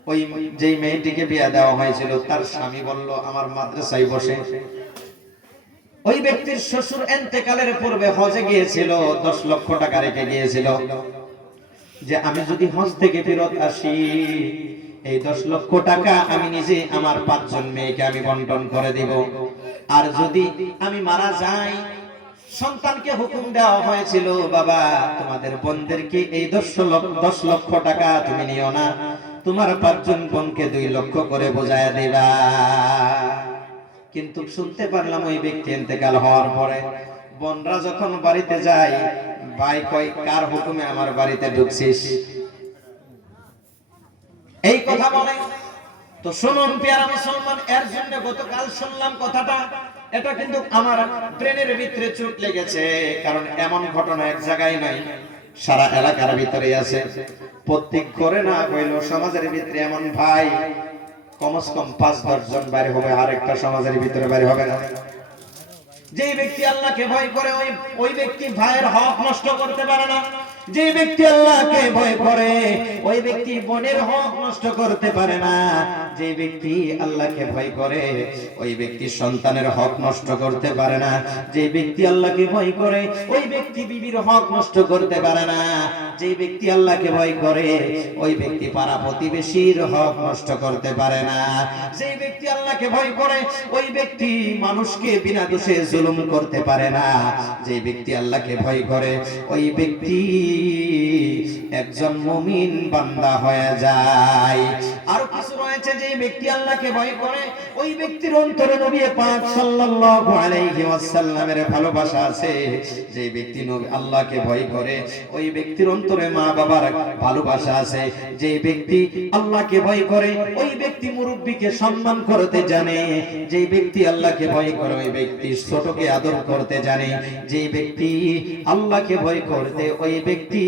ওই যেই মেয়েটিকে বিয়ে দেওয়া হয়েছিল তার স্বামী বলল আমার মাদ্রাসায় বসে, ওই ব্যক্তির শ্বশুর ইন্তেকালের পূর্বে হজে গিয়েছিল, 10 লক্ষ টাকা রেখে গিয়েছিল, যে আমি যদি হজ থেকে ফেরত আসি এই 10 লক্ষ টাকা আমি নিজে আমার 5 জন মেয়েকে আমি বন্টন করে দিব। আর যদি আমি মারা যাই, সন্তানকে হুকুম দেওয়া হয়েছিল বাবা তোমাদের বোনদেরকে এই 10 লক্ষ টাকা তুমি নিও না, তোমার 5 জন বোনকে 2 লক্ষ করে বোঝায়া দিবা। কিন্তু শুনতে পারলাম ওই ব্যক্তি ইন্তেকাল হওয়ার পরে বোনরা যখন বাড়িতে যায়, ভাই কয় কার হুকুমে আমার বাড়িতে ঢুকছিস, এই কথা বলে। তো শুনুন পেয়ারা মুসলমান, এর জন্য গতকাল শুনলাম কথাটা, এটা কিন্তু আমার ব্রেনের ভিতরে চোট লেগেছে। কারণ এমন ঘটনা এক জায়গায় নাই, সারা এলাকার ভিতরে আছে। প্রত্যেক করে না কইলো সমাজের ভিতরে এমন ভাই কমসে কম 5-10 জন বাইরে হবে, আর একটা সমাজের ভিতরে বাইরে হবে না। যে ব্যক্তি আল্লাহকে ভয় করে ওই ব্যক্তি ভাইয়ের হক নষ্ট করতে পারে না। যে ব্যক্তি আল্লাহকে ভয় করে ওই ব্যক্তি বোনের হক নষ্ট করতে পারে না। যে ব্যক্তি আল্লাহকে ভয় করে ওই ব্যক্তি সন্তানের হক নষ্ট করতে পারে না। যে ব্যক্তি আল্লাহকে ভয় করে ওই ব্যক্তি বিবির হক নষ্ট করতে পারে না। যে ব্যক্তি আল্লাহকে ভয় করে ওই ব্যক্তি পাড়া প্রতিবেশীর হক নষ্ট করতে পারে না। যে ব্যক্তি আল্লাহকে ভয় করে ওই ব্যক্তি মানুষকে বিনা দোষে জুলুম করতে পারে না। যে ব্যক্তি আল্লাহকে ভয় করে ওই ব্যক্তি একজন মুমিন বান্দা হয়ে যায়। আর কিছু রয়েছে, যে ব্যক্তি আল্লাহকে ভয় করে ওই ব্যক্তির অন্তরে নবী পাক সাল্লাল্লাহু আলাইহি ওয়াসাল্লামের ভালোবাসা আছে। যে ব্যক্তি নবী আল্লাহকে ভয় করে ওই ব্যক্তির অন্তরে মা বাবার ভালোবাসা আছে। যে ব্যক্তি আল্লাহকে ভয় করে ওই ব্যক্তি মুরব্বিকে সম্মান করতে জানে। যে ব্যক্তি আল্লাহকে ভয় করে ওই ব্যক্তি ছোটকে আদর করতে জানে। যে ব্যক্তি আল্লাহকে ভয় করতে ওই ব্যক্তি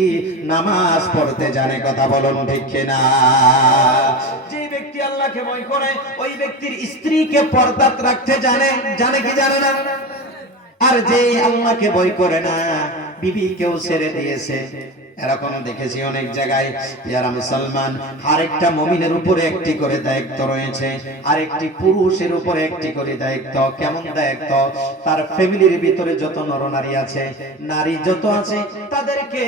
নামাজ পড়তে জানে। কথা বলুন ঠিক কিনা? যে ব্যক্তি আল্লাহকে ভয় করে ওই ব্যক্তির স্ত্রীকে পর্দাত রাখতে জানে। জানে কি জানে না? আর যে আল্লাহকে ভয় করে না বিবিকেও ছেড়ে দিয়েছে। এরকম দেখেছি অনেক জায়গায়। যারা মুসলমান, আরেকটা মুমিনের উপরে একটি করে দায়িত্ব রয়েছে, আরেকটি পুরুষের উপরে একটি করে দায়িত্ব। কেমন দায়িত্ব? তার ফ্যামিলির ভিতরে যত নরনারী আছে, নারী যত আছে, তাদেরকে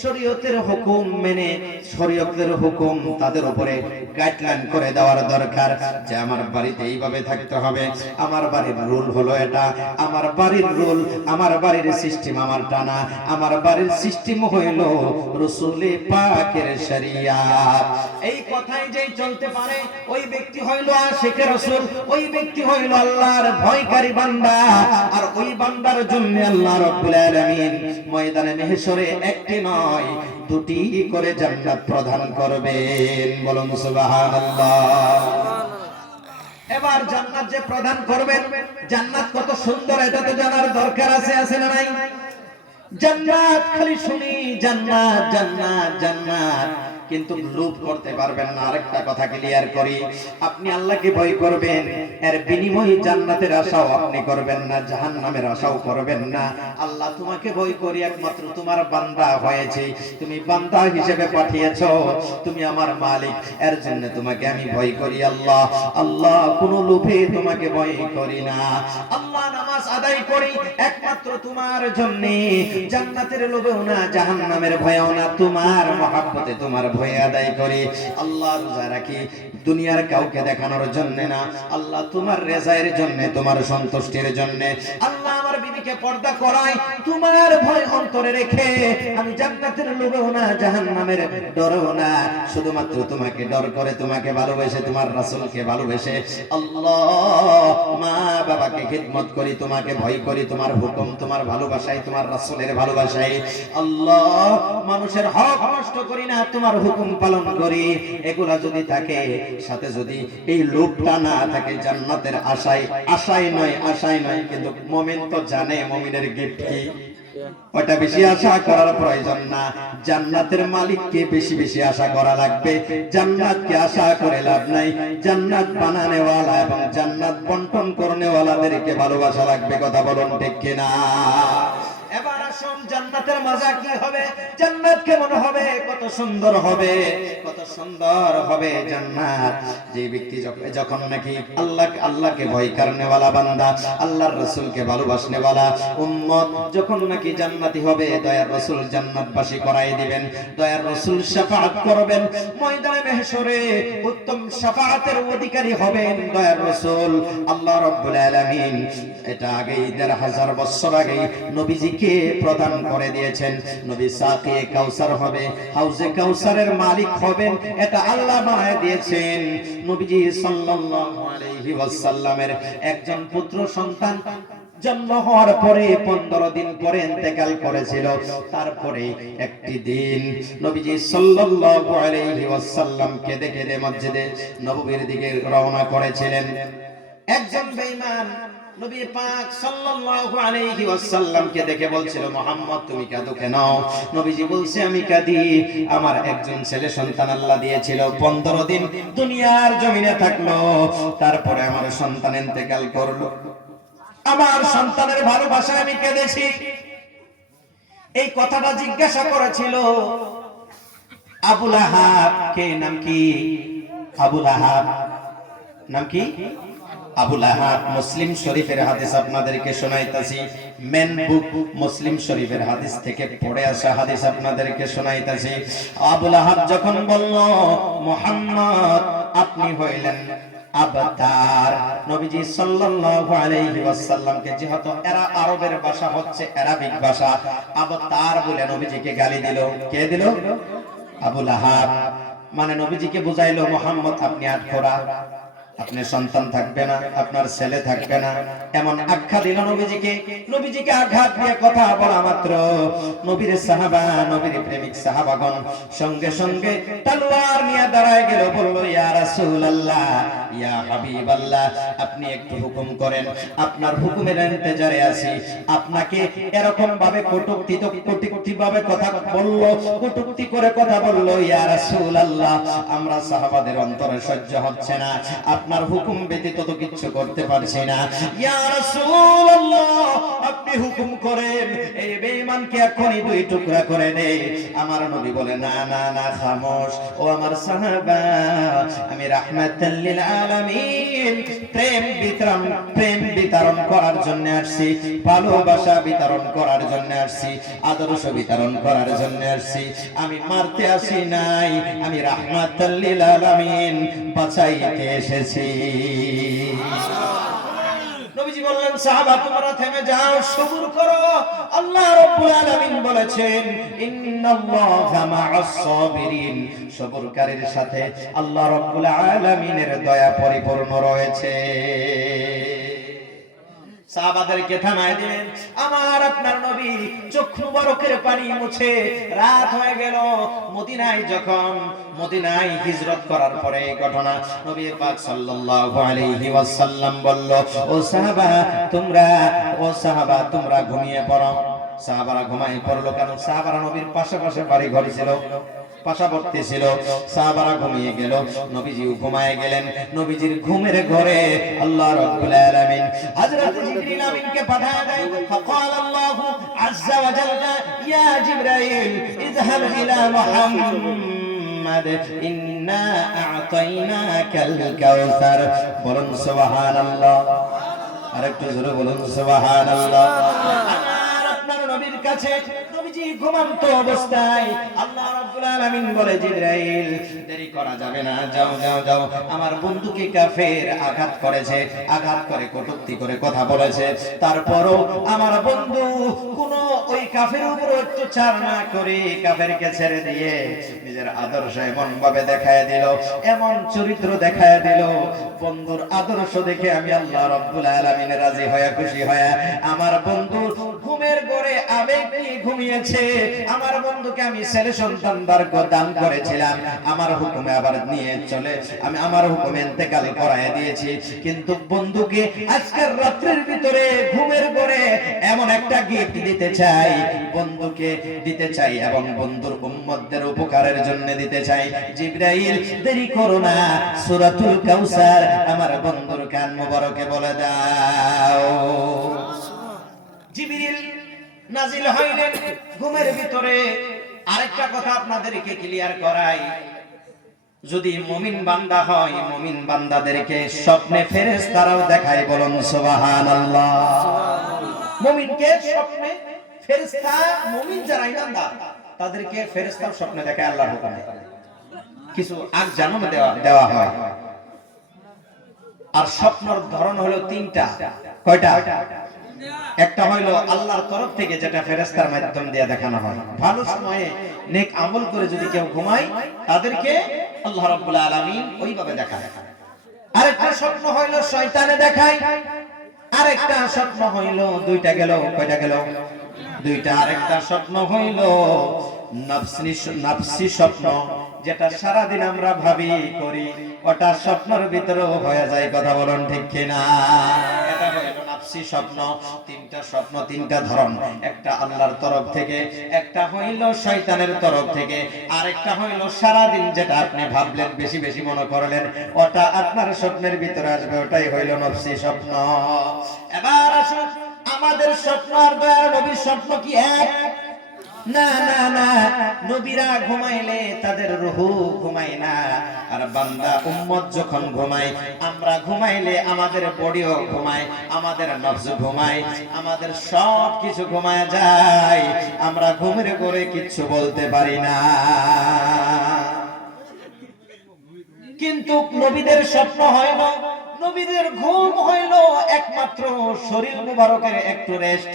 শরীয়তের হুকুম মেনে, শরীয়তের হুকুম তাদের উপরে গাইডলাইন করে দেওয়ার দরকার, যে আমার বাড়িতে এইভাবে থাকতে হবে, আমার বাড়ির রুল হলো এটা, আমার বাড়ির রুল, আমার বাড়ির সিস্টেম আমার টানা, আমার বাড়ির সিস্টেম হইল রাসূলে পাকের শরিয়াত। এই কথাই যেই চলতে পারে ওই ব্যক্তি হইল আশিকে রাসূল, ওই ব্যক্তি হইল আল্লাহর ভয়কারী বান্দা। আর ওই বান্দার জন্য আল্লাহ রাব্বুল আলামিন ময়দানে মাহশরে একটি নয় 2টি করে জান্নাত প্রদান করবেন। বলুন সুবহানাল্লাহ। এবার জান্নাত যে প্রদান করবেন, জান্নাত কত সুন্দর এটা তো জানার দরকার আছে, আছে না নাই? জান্নাত খালি শুনি জান্নাত জান্নাত জান্নাত, কিন্তু লোভ করতে পারবেন না। আরেকটা কথা ক্লিয়ার করি, আপনি আল্লাহকে ভয় করবেন, এর বিনিময়ে জান্নাতের আশাও আপনি করবেন না, জাহান্নামের আশাও করবেন না। আল্লাহ তোমাকে ভয় করি একমাত্র তোমার বান্দা হয়েছে, তুমি বান্দা হিসেবে পাঠিয়েছো, তুমি আমার মালিক, এর জন্য তোমাকে আমি ভয় করি। আল্লাহ আল্লাহ কোন লোভে তোমাকে ভয় করি না। আল্লাহ নামাজ আদায় করি একমাত্র তোমার জন্য, জান্নাতের লোভেও না, জাহান্নামের ভয়েও না, তোমার মহব্বতে তোমার ভয়ে আদায় করি। আল্লাহ রোজা রাখি দুনিয়ার কাউকে দেখানোর জন্য না, আল্লাহ তোমার রেজায়ের জন্য, তোমার সন্তুষ্টির জন্য। আল্লাহ নবীকে পর্দা করাই তোমার ভয় অন্তরে রেখে আমি জান্নাতের লোভেও না জাহান্নামের ডরেও না, শুধুমাত্র তোমাকে ডর করে, তোমাকে ভালোবেসে, তোমার রাসূলকে ভালোবেসে, আল্লাহ মা বাবাকে খিদমত করি, তোমাকে ভয় করি, তোমার হুকুম, তোমার ভালোবাসায়, তোমার রাসূলের ভালোবাসায় আল্লাহ মানুষের হক নষ্ট করি না, তোমার হুকুম পালন করি। এগুলা যদি থাকে, সাথে যদি এই লোভটা না থাকে জান্নাতের আশায় নয়, কিন্তু মুমিন তো জানে মুমিনের গিফট কি, ওটা বেশি আশা করার প্রয়োজন না। জান্নাতের মালিককে বেশি বেশি আশা করা লাগবে, জান্নাতকে আশা করে লাভ নাই। জান্নাত বানানেওয়ালা এবং জান্নাত বন্টন করনেওয়ালাদেরকে ভালোবাসা লাগবে, কথা বলুন ঠিক কিনা? এবার আসুন, জান্নাতের মজা কি হবে, জান্নাত কেমন হবে, কত সুন্দর হবে, কত সুন্দর হবে জান্নাত। যে ব্যক্তি যখন নাকি আল্লাহকে ভয় করনেওয়ালা বান্দা, আল্লাহর রাসূলকে ভালোবাসনেওয়ালা উম্মত যখন নাকি জান্নাতি হবে, দয়ার রাসূল জান্নাতবাসী করাই দিবেন, দয়ার রাসূল শাফাআত করবেন ময়দানে মাহশরে, উত্তম শাফাআতের অধিকারী হবেন দয়ার রাসূল। আল্লাহ রাব্বুল আলামিন এটা আগেই ১৫০০ বছর আগেই নবীজি কে প্রদান করে দিয়েছেন। নবী সাকিয়ে কাউসার হবে, হাউজে কাউসারের মালিক হবেন, এটা আল্লাহ বানায় দিয়েছেন। নবীজি সাল্লাল্লাহু আলাইহি ওয়াসাল্লামের একজন পুত্র সন্তান জন্ম হওয়ার পরে 15 দিন পরে ইন্তেকাল করেছিল। তারপরে একটি দিন নবীজি সাল্লাল্লাহু আলাইহি ওয়াসাল্লাম কেঁদে কেঁদে মসজিদে নববীর দিকে রওনা করেছিলেন। একজন বেঈমান নবী পাক সাল্লাল্লাহু আলাইহি ওয়াসাল্লামকে দেখে বলছিল, মুহাম্মদ তুমি কাঁদো কেন? নবীজি বলছে, আমি কাঁদি, আমার একজন ছেলে সন্তান আল্লাহ দিয়েছিল, 15 দিন দুনিয়ার জমিনে থাকলো, তারপরে আমার সন্তান ইন্তেকাল করলো, আমার সন্তানের ভালোবাসায় আমি কেঁদেছি। এই কথাটা জিজ্ঞাসা করেছিল আবু লাহাব, কে নাম কি? আবু লাহাব নাম কি? আবু লাহাব। মুসলিম শরীফের হাদিস আপনাদেরকে শোনাইতাছি, মেন বুক মুসলিম শরীফের হাদিস থেকে পড়ে আসা হাদিস আপনাদেরকে শোনাইতাছি। আবু লাহাব যখন বলল, মুহাম্মদ আপনি হইলেন আবতার, নবীজি সাল্লাল্লাহু আলাইহি ওয়াসাল্লামকে, যেহেতু এরা আরবের ভাষা হচ্ছে আরবিক ভাষা, আবতার বলে নবীজিকে গালি দিল। কে দিল? আবু লাহাব। মানে নবীজিকে বুঝাইলো, মুহাম্মদ আপনি আটখোরা, আপনার সন্তান থাকবে না, আপনার ছেলে থাকবে না, এমন আখ্যা দিল নবীজিকে। নবীজিকে আঘাত দিয়ে কথা বলা মাত্র নবীর সাহাবা, নবীর প্রেমিক সাহাবাগণ সঙ্গে সঙ্গে তলোয়ার নিয়ে দাঁড়ায় গেল, বলল, ইয়া রাসূলুল্লাহ, ইয়া হাবিবাল্লাহ, আপনি একটু হুকুম করেন, আপনার হুকুমের ইন্তজারে আছি। আপনাকে এরকম ভাবে কটূক্তি ভাবে কথা বলল, কটূক্তি করে কথা বলল, ইয়া রাসূলুল্লাহ, আমরা সাহাবাদের অন্তরে সহ্য হচ্ছে না, আপনার হুকুম ব্যতীত তো কিছু করতে পারছি না। ইয়া রাসূলুল্লাহ, আপনি হুকুম করেন, এই বেঈমানকে এখনই 2 টুকরা করে দেই। আমার নবী বলে, না না না, খামোশ, ও আমার সাহাবা, আমি রাহমাতাল লিল আলামিন, প্রেম বিতরণ করার জন্য আসছি, ভালোবাসা বিতরণ করার জন্য আসছি, আদর্শ বিতরণ করার জন্য আসছি, আমি মারতে আসি নাই, আমি রাহমাতাল লিল আলামিন বাঁচাইতে এসেছি। নবীজি বললেন, সাহাবা তোমরা থেমে যাও, সবুর করো। আল্লাহ রাব্বুল আলামিন বলেছেন, ইন্নাল্লাহা মা'আস সাবিরিন, সবরকারীর সাথে আল্লাহ রাব্বুল আলামিনের দয়া পরিপূর্ণ রয়েছে। সাহাবাদেরকে থামায় দিলেন। আমার আপনার নবী চক্ষু মুবারকের পানি মুছে রাত হয়ে গেল। মদিনায় হিজরত করার পরে এই ঘটনা নবী পাক সাল্লাল্লাহু আলাইহি ওয়াসাল্লাম বলল, ও সাহাবা তোমরা ঘুমিয়ে পড়ো। সাহাবারা ঘুমিয়ে পড়লো। কেন? সাহাবারা নবীর পাশাপাশি বাড়ি ঘর ছিল, পাশাবর্তী ছিল। সাহাবারা ঘুমিয়ে গেল, নবীজিও ঘুমায় গেলেন। নবীজির ঘুমের ঘরে আল্লাহ রাব্বুল আলামিন হযরত জিবরিল আমিনকে পাঠায় দেয়। ফাকাল আল্লাহু আযজা ওয়া জাল্লা, ইয়া জিবরাইল ইযহাব ইলা মুহাম্মাদ ইন্না আ'তাইনাকাল কাউসার। বলুন সুবহানাল্লাহ, আরেকটু জোরে বলুন সুবহানাল্লাহ। আমার আপনার নবীর কাছে নবীজি ঘুমন্ত অবস্থায় আল্লাহ রাব্বুল আলামিন বলে, জিবরাইল দেরি করা যাবে না, যাও যাও যাও, আমার বন্ধুকে কাফের আঘাত করেছে, আঘাত করে কটূক্তি করে কথা বলেছে, তারপরও আমার বন্ধু কোন ওই কাফের উপর অত্যাচার না করে কাফেরকে ছেড়ে দিয়ে নিজের আদর্শ এমন ভাবে দেখায় দিল, এমন চরিত্র দেখায় দিল, বন্ধুর আদর্শ দেখে আমি আল্লাহ রাব্বুল আলামিন রাজি হয়ে খুশি হয়ে আমার বন্ধু ঘুমের ঘরে আবেগ নিয়ে ঘুমিয়েছে। আমার বন্ধুকে আমি ছেলে সন্তান দান করেছিলাম, আমার হুকুমে আবার নিয়ে চলে আমি আমার হুকুমে ইন্তেকাল করায় দিয়েছি, কিন্তু বন্ধুকে আজকের রাত্রির ভিতরে ঘুমের ঘরে এমন একটা গিফট দিতে চাই, বন্ধুকে দিতে চাই এবং বন্ধুর উম্মতদের উপকারের জন্য দিতে চাই। জিবরাইল দেরি করো না, সূরাতুল কাউসার আমার বন্ধুর কান মোবারকে বলে দাও। জিবরিল নাজিল হইলেন ঘুমের ভিতরে। আরেকটা কথা আপনাদেরকে ক্লিয়ার করাই, যদি মুমিন বান্দা হয়, মুমিন বান্দাদেরকে স্বপ্নে ফেরেশতারাও দেখায়, বলুন সুবহানাল্লাহ। মুমিনকে স্বপ্নে ফেরেশতা, মুমিন যারা ইমানদার তাদেরকে ফেরেশতাও স্বপ্নে দেখায় আল্লাহর হুকুমে, কিছু আগ জানানো দেওয়া হয়। আর স্বপ্নের ধরন হলো তিনটা। কয়টা? একটা হইলো আল্লাহর তরফ থেকে, যেটা ফেরেশতার মাধ্যম দিয়ে দেখানো হয়। ভালো সময়ে নেক আমল করে যদি কেউ ঘুমায় তাদেরকে আল্লাহ রাব্বুল আলামিন ওইভাবে দেখায়। আরেকটা স্বপ্ন হইলো শয়তানে দেখায়। আরেকটা স্বপ্ন হইলো, দুইটা গেল, কয়টা গেল? দুইটা। আরেকটা স্বপ্ন হইলো নাফসি স্বপ্ন, যেটা সারাদিন আমরা ভাবি করি, ওটা স্বপ্নের ভিতরেও হয়ে যায়। কথা বলুন ঠিক কিনা? এটা হইলো নাফসি স্বপ্ন। তিনটা স্বপ্ন, তিনটা ধরন। একটা আল্লাহর তরফ থেকে, একটা হইলো শয়তানের তরফ থেকে, আরেকটা হইলো সারাদিন যেটা আপনি ভাবলেন, বেশি বেশি মনে করলেন, ওটা আপনার স্বপ্নের ভিতরে আসবে, ওটাই হইলো নাফসি স্বপ্ন। এবার আসুন, আমাদের স্বপ্ন আর দয়ার নবীর স্বপ্ন কি এক? না না না, নবীরা ঘুমাইলে তাদের রূহ ঘুমায় না, আর বান্দা উম্মত যখন ঘুমায়, আমরা ঘুমাইলে আমাদের বডিও ঘুমায়, আমাদের নফস ঘুমায়, আমাদের সব কিছু ঘুমায় যায়, আমরা ঘুমের ঘরে কিচ্ছু বলতে পারি না। কিন্তু নবীদের স্বপ্ন হয় না, নবীদের ঘুম হইল একমাত্র শরীর মুবারকের একটু রেস্ট,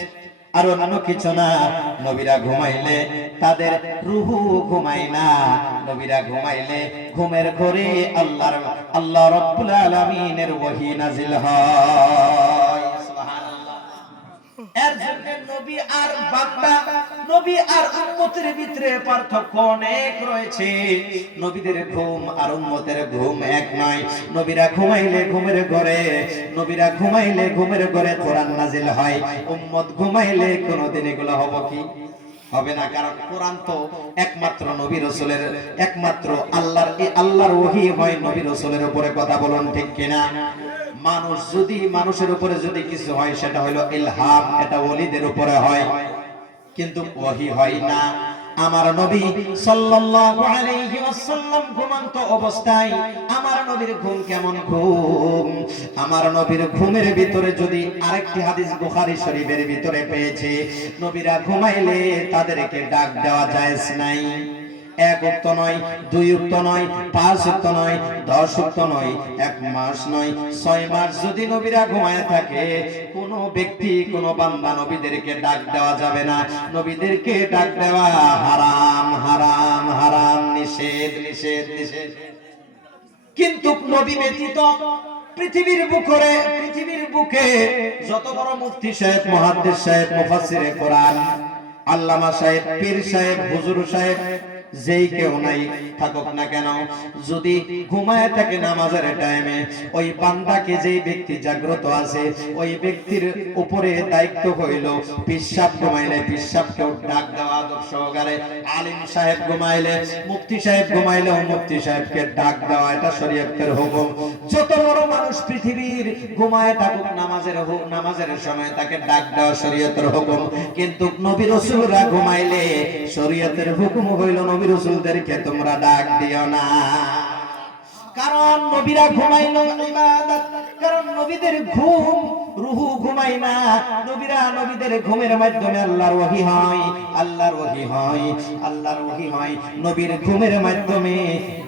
আর অন্য কিছু না। নবীরা ঘুমাইলে তাদের রূহ ঘুমায় না, নবীরা ঘুমাইলে ঘুমের ঘরে আল্লাহ রাব্বুল আলামিনের ওহী নাজিল হয়। সুবহানাল্লাহ। এর জন্য নবী আর বান্দা, নবী আর উম্মতের ভিতরে পার্থক্য অনেক রয়েছে। নবীদের ঘুম আর উম্মতের ঘুম এক নয়। নবীরা ঘুমাইলে ঘুমের ঘরে, নবীরা ঘুমাইলে ঘুমের ঘরে কোরআন নাজিল হয়, উম্মত ঘুমাইলে কোনদিন এগুলো হবে কি? হবে না। কারণ কোরআন তো একমাত্র নবী রাসূলের, একমাত্র আল্লাহর ওহী হয় নবী রাসূলের উপরে। কথা বলুন ঠিক কিনা? মানুষ যদি, মানুষের উপরে যদি কিছু হয় সেটা হলো ইলহাম, এটা ওলিদের উপরে হয়, কিন্তু ওহী হয় না। আমার নবী সাল্লাল্লাহু আলাইহি ওয়াসাল্লাম ঘুমন্ত অবস্থায়, আমার নবীর ঘুম কেমন ঘুম? আমার নবীর ঘুমের ভিতরে যদি আরেকটি হাদিস বুখারী শরীফের ভিতরে পেয়েছে, নবীরা ঘুমাইলে তাদেরকে ডাক দেওয়া জায়েজ নাই। এক উক্ত নয়, দুই উক্ত নয়, পাঁচ উক্ত নয়, 10 উক্ত নয়, 1 মাস নয়, 6 মাস যদি নবীরা ঘুমায় থাকে, কোন ব্যক্তি, কোন বান্দা নবীদেরকে ডাক দেওয়া যাবে না। নবীদেরকে ডাক দেওয়া হারাম, হারাম, হারাম, নিষেধ, নিষেধ, নিষেধ। কিন্তু নবী ব্যতীত পৃথিবীর বুকে যত বড় মুফতি সাহেব, মুহাদ্দিস সাহেব, মুফাসসিরে কোরআন, আল্লামা সাহেব, পীর সাহেব, হুজুর সাহেব, যেই কেউ নাই থাকুক না কেন, যদি ঘুমায় থাকে নামাজের টাইমে, ওই বান্দাকে, যেই ব্যক্তি জাগ্রত আছে, ওই ব্যক্তির উপরে দায়িত্ব হইল পিশাব ঘুমাইলে পিশাবকেও ডাক দেওয়া আদব সহকারে, আলিম সাহেব ঘুমাইলে, মুফতি সাহেব ঘুমাইলে মুফতি সাহেবকে ডাক দেওয়া, এটা শরীয়তের হুকুম। যত বড় মানুষ পৃথিবীর ঘুমায় থাকুক, নামাজের সময় তাকে ডাক দেওয়া শরীয়তের হুকুম। কিন্তু নবী রাসূলরা ঘুমাইলে শরীয়তের হুকুম হইল নবী রাসূলদেরকে তোমরা ডাক দিও না। কারণ নবীরা ঘুমাইলো ইবাদত, কারণ নবীদের ঘুম রুহু ঘুমায় না। নবীরা নবীদের ঘুমের মাধ্যমে আল্লাহর ওহী হয়, আল্লাহর ওহী হয়, আল্লাহর ওহী হয়। নবীর ঘুমের মাধ্যমে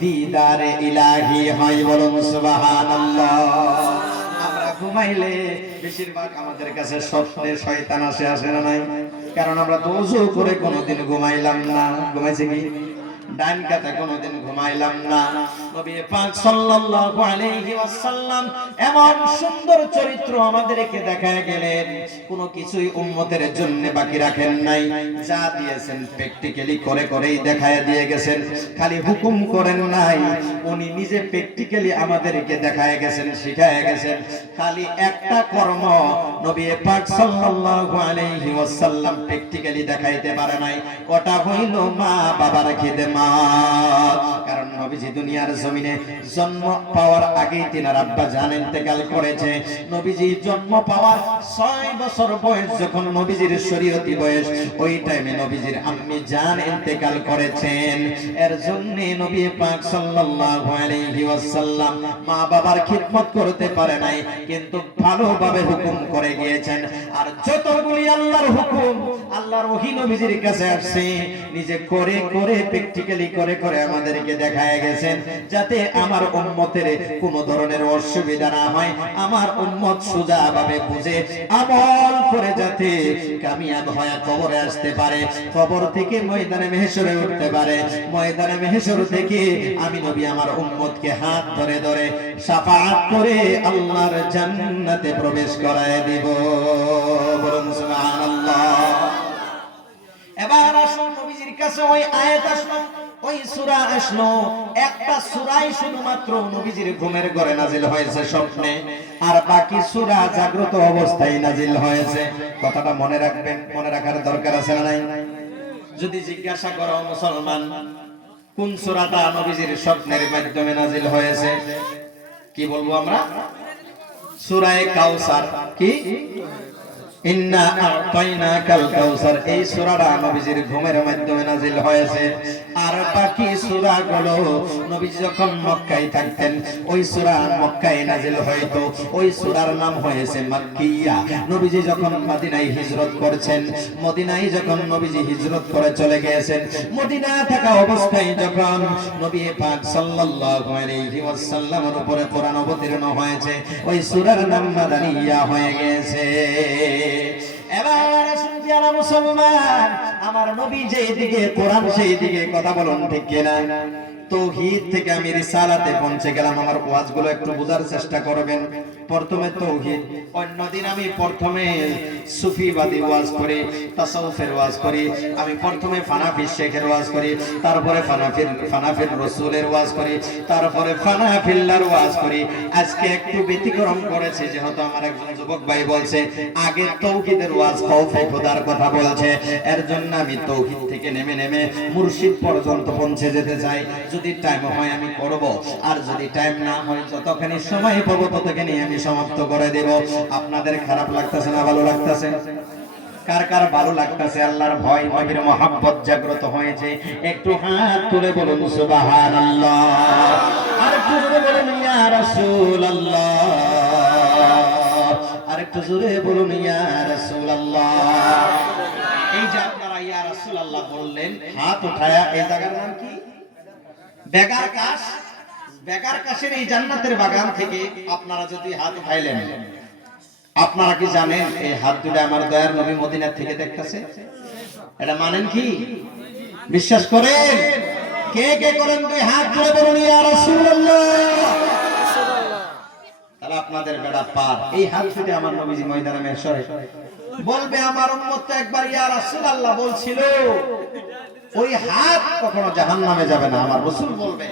দিদারে ইলাহি হয়। বলুন সুবহানাল্লাহ। আমরা ঘুমাইলে বেশিরভাগ আমাদের কাছে স্বপ্নে শয়তান আসে না নাই? কারণ আমরা তো ওযু করে কোনোদিন ঘুমাইলাম না। ঘুমাইছে কি? ডান কাতে কোনোদিন ঘুমাইলাম না। নবী পাক সাল্লাল্লাহু আলাইহি ওয়াসাল্লাম এমন সুন্দর চরিত্র আমাদেরকে দেখায় গেলেন, কোনো কিছুই উম্মতের জন্য বাকি রাখেন নাই। যা দিয়েছেন প্র্যাকটিক্যালি করে করেই দেখায় দিয়ে গেছেন। খালি হুকুম করেন নাই, উনি নিজে প্র্যাকটিক্যালি আমাদেরকে দেখায় গেছেন, শিখায় গেছেন। খালি একটা কর্ম নবী পাক সাল্লাল্লাহু আলাইহি ওয়াসাল্লাম প্র্যাকটিক্যালি দেখাইতে পারে নাই, ওটা হইল মা বাবার খিদমত। কারণ নবীজি দুনিয়ার জমিনে জন্ম পাওয়ার আগেই তিনার আব্বা জান ইন্তেকাল করেছে। নবীজি জন্ম পাওয়ার 6 বছর বয়স যখন নবীজির শরীয়তি বয়স, ওই টাইমে নবীজির আম্মি জান ইন্তেকাল করেছেন। এর জন্য নবী পাক সাল্লাল্লাহু আলাইহি ওয়াসাল্লাম মা বাবার খিদমত করতে পারে নাই, কিন্তু ভালোভাবে হুকুম করে গিয়েছেন। আর যতগুলি আল্লাহর হুকুম, আল্লাহর ওহী নবীজির কাছে আসছে, নিজে করে করে প্র্যাকটিক্যালি করে করে আমাদেরকে দেখায় গেছেন, যাতে আমার উম্মতের কোনো ধরনের অসুবিধা না হয়, আমার উম্মত সোজাভাবে বুঝে আমল করে যাতে কামিয়াব হয়ে কবরে আসতে পারে, কবর থেকে ময়দানে মাহশরে উঠতে পারে, ময়দানে মাহশর থেকে আমি নবী আমার উম্মতকে হাত ধরে ধরে শাফাআত করে আল্লাহর জান্নাতে প্রবেশ করায় দিব। বলুন সুবহানাল্লাহ। এবার আসুন নবীজির কাছে ওই আয়াত আসলো, ওই সূরা আসলো। একটা সূরাই শুধুমাত্র নবীজির ঘুমের ঘরে নাজিল হয়েছে স্বপ্নে, আর বাকি সূরা জাগ্রত অবস্থায় নাজিল হয়েছে। কথাটা মনে রাখবেন, মনে রাখার দরকার আছে না নাই? যদি জিজ্ঞাসা করো মুসলমান, কোন সূরাটা নবীজির স্বপ্নের মাধ্যমে নাজিল হয়েছে, কি বলবো আমরা? সূরা কাউসার। কি? ইন্না আ'তাইনাকাল কাউসার। এই সূরাটা নবীজির ঘুমের মাধ্যমে নাজিল হয়েছে। আর বাকি সূরাগুলো নবীজি যখন মক্কায় থাকতেন, ওই সূরা মক্কায় নাজিল হয়তো। ওই সূরার নাম হয়েছে মাক্কিয়া। নবীজি যখন মদিনায় হিজরত করেছেন, মদিনায় যখন নবীজি হিজরত করে চলে গিয়েছেন, মদিনা থাকা অবস্থায় যখন নবী পাক সাল্লাল্লাহু আলাইহি ওয়াসাল্লামের উপরে কোরআন অবতীর্ণ হয়েছে, ওই সূরার নাম মাদানিয়া হয়ে গেছে। এবার আসুন যারা মুসলমান, আমার নবী যেই দিকে কোরআন সেই দিকে, কথা বলুন ঠিক কিনা? তাওহীদ থেকে আমি রিসালাতে পৌঁছে গেলাম। আমার ওয়াজগুলো একটু বোঝার চেষ্টা করবেন। প্রথমে তাওহীদ, অন্যদিন আমি প্রথমে সুফিবাদী ওয়াজ করি, তাসাউফের ওয়াজ করি। আমি প্রথমে ফানাফি শেখের ওয়াজ করি, তারপরে ফানাফির রাসূলের ওয়াজ করি, তারপরে ফানাফিল্লাহর ওয়াজ করি। আজকে একটু ব্যতিক্রম করেছে, যেহেতু আমার একজন যুবক ভাই বলছে আগে তাওহীদের ওয়াজ খৌফে খোদার কথা বলছে, এর জন্য আমি তাওহীদ থেকে নেমে নেমে মুর্শিদ পর্যন্ত পৌঁছে যেতে চাই। যদি টাইম হয় আমি করব, আর যদি টাইম না হয় যতখানি সময় পাবো ততখানি আমি সমাপ্ত করে দেব। আপনাদের খারাপ লাগতেছে না ভালো লাগতেছে? কার কার ভালো লাগতেছে? আল্লাহর ভয় নবীর মহব্বত জাগ্রত হয়েছে? একটু হাত তুলে বলুন সুবহানাল্লাহ। আর একটু জোরে বলুন ইয়া রাসূলুল্লাহ। আর একটু জোরে বলুন ইয়া রাসূলুল্লাহ। এই যে আপনারা ইয়া রাসূলুল্লাহ বললেন, হাত উঠায়া, এই জায়গার নাম কি? বেগার কাশ। বেগার কাশের এই জান্নাতের বাগান থেকে আপনারা যদি হাত উঠাইলেন, আপনারা কি জানেন এই হাত দুটো আমার দয়ার নবী মদিনা থেকে দেখতেছে? এটা মানেন কি? বিশ্বাস করেন? কে কে করেন? দুই হাত তুলে বলুন ইয়া রাসূলুল্লাহ। তাহলে আপনাদের বেড়া পার। এই হাত দুটো আমার নবীজি ময়দানে মাহশরে বলবে, আমার উম্মত তো একবার ইয়া রাসূলুল্লাহ বলছিল। ওই হাত কখনো জাহান্নামে যাবে না। আমার রাসূল বলবে,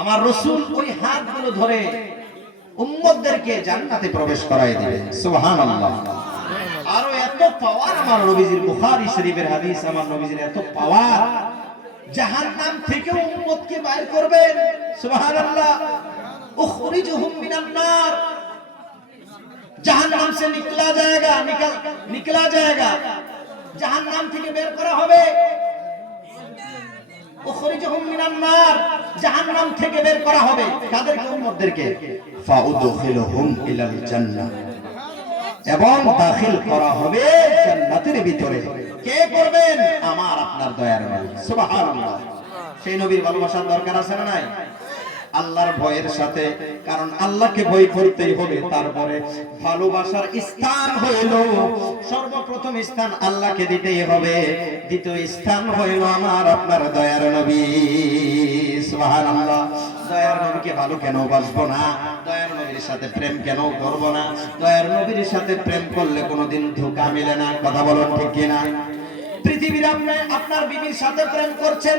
আমার রাসূল ওই হাতগুলো ধরে উম্মতদেরকে জান্নাতে প্রবেশ করায় দিবে। সুবহানাল্লাহ। আরো এত পাওয়ার আমার নবীজির, বুখারী শরীফের হাদিস, আমার নবীজির এত পাওয়ার, জাহান্নাম থেকে উম্মতকে বাইর করবেন। সুবহানাল্লাহ। উখরিজুহুম মিনান নার, জাহান্নাম से निकला जाएगा, জাহান্নাম থেকে বের করা হবে। উখরিজুহুম মিনান নার, জাহান্নাম থেকে বের করা হবে। কাদেরকে? উম্মতদেরকে। ফাউদখিলুহুম ইলাল জান্নাহ, এবং দাখিল করা হবে জান্নাতের ভিতরে। কে করবেন? আমার আপনার দয়ার নবী। সুবহানাল্লাহ। সেই নবীর ভালোবাসার দরকার আছে না নাই? আল্লাহর ভয়ের সাথে, কারণ আল্লাহকে ভয় করতেই হবে। তারপরে ভালোবাসার স্থান হইল, সর্বপ্রথম স্থান আল্লাহকে দিতেই হবে, দ্বিতীয় স্থান হইল আমার আপনার দয়ার নবী। সুবহানাল্লাহ। দয়ার নবীকে ভালো কেন বাসবো না? দয়ার নবীর সাথে প্রেম কেন করব না? দয়ার নবীর সাথে প্রেম করলে কোনোদিন ধোঁকা মিলে না। কথা বলুন ঠিক কিনা? পৃথিবীর আপনি আপনার বিবির সাথে প্রেম করছেন,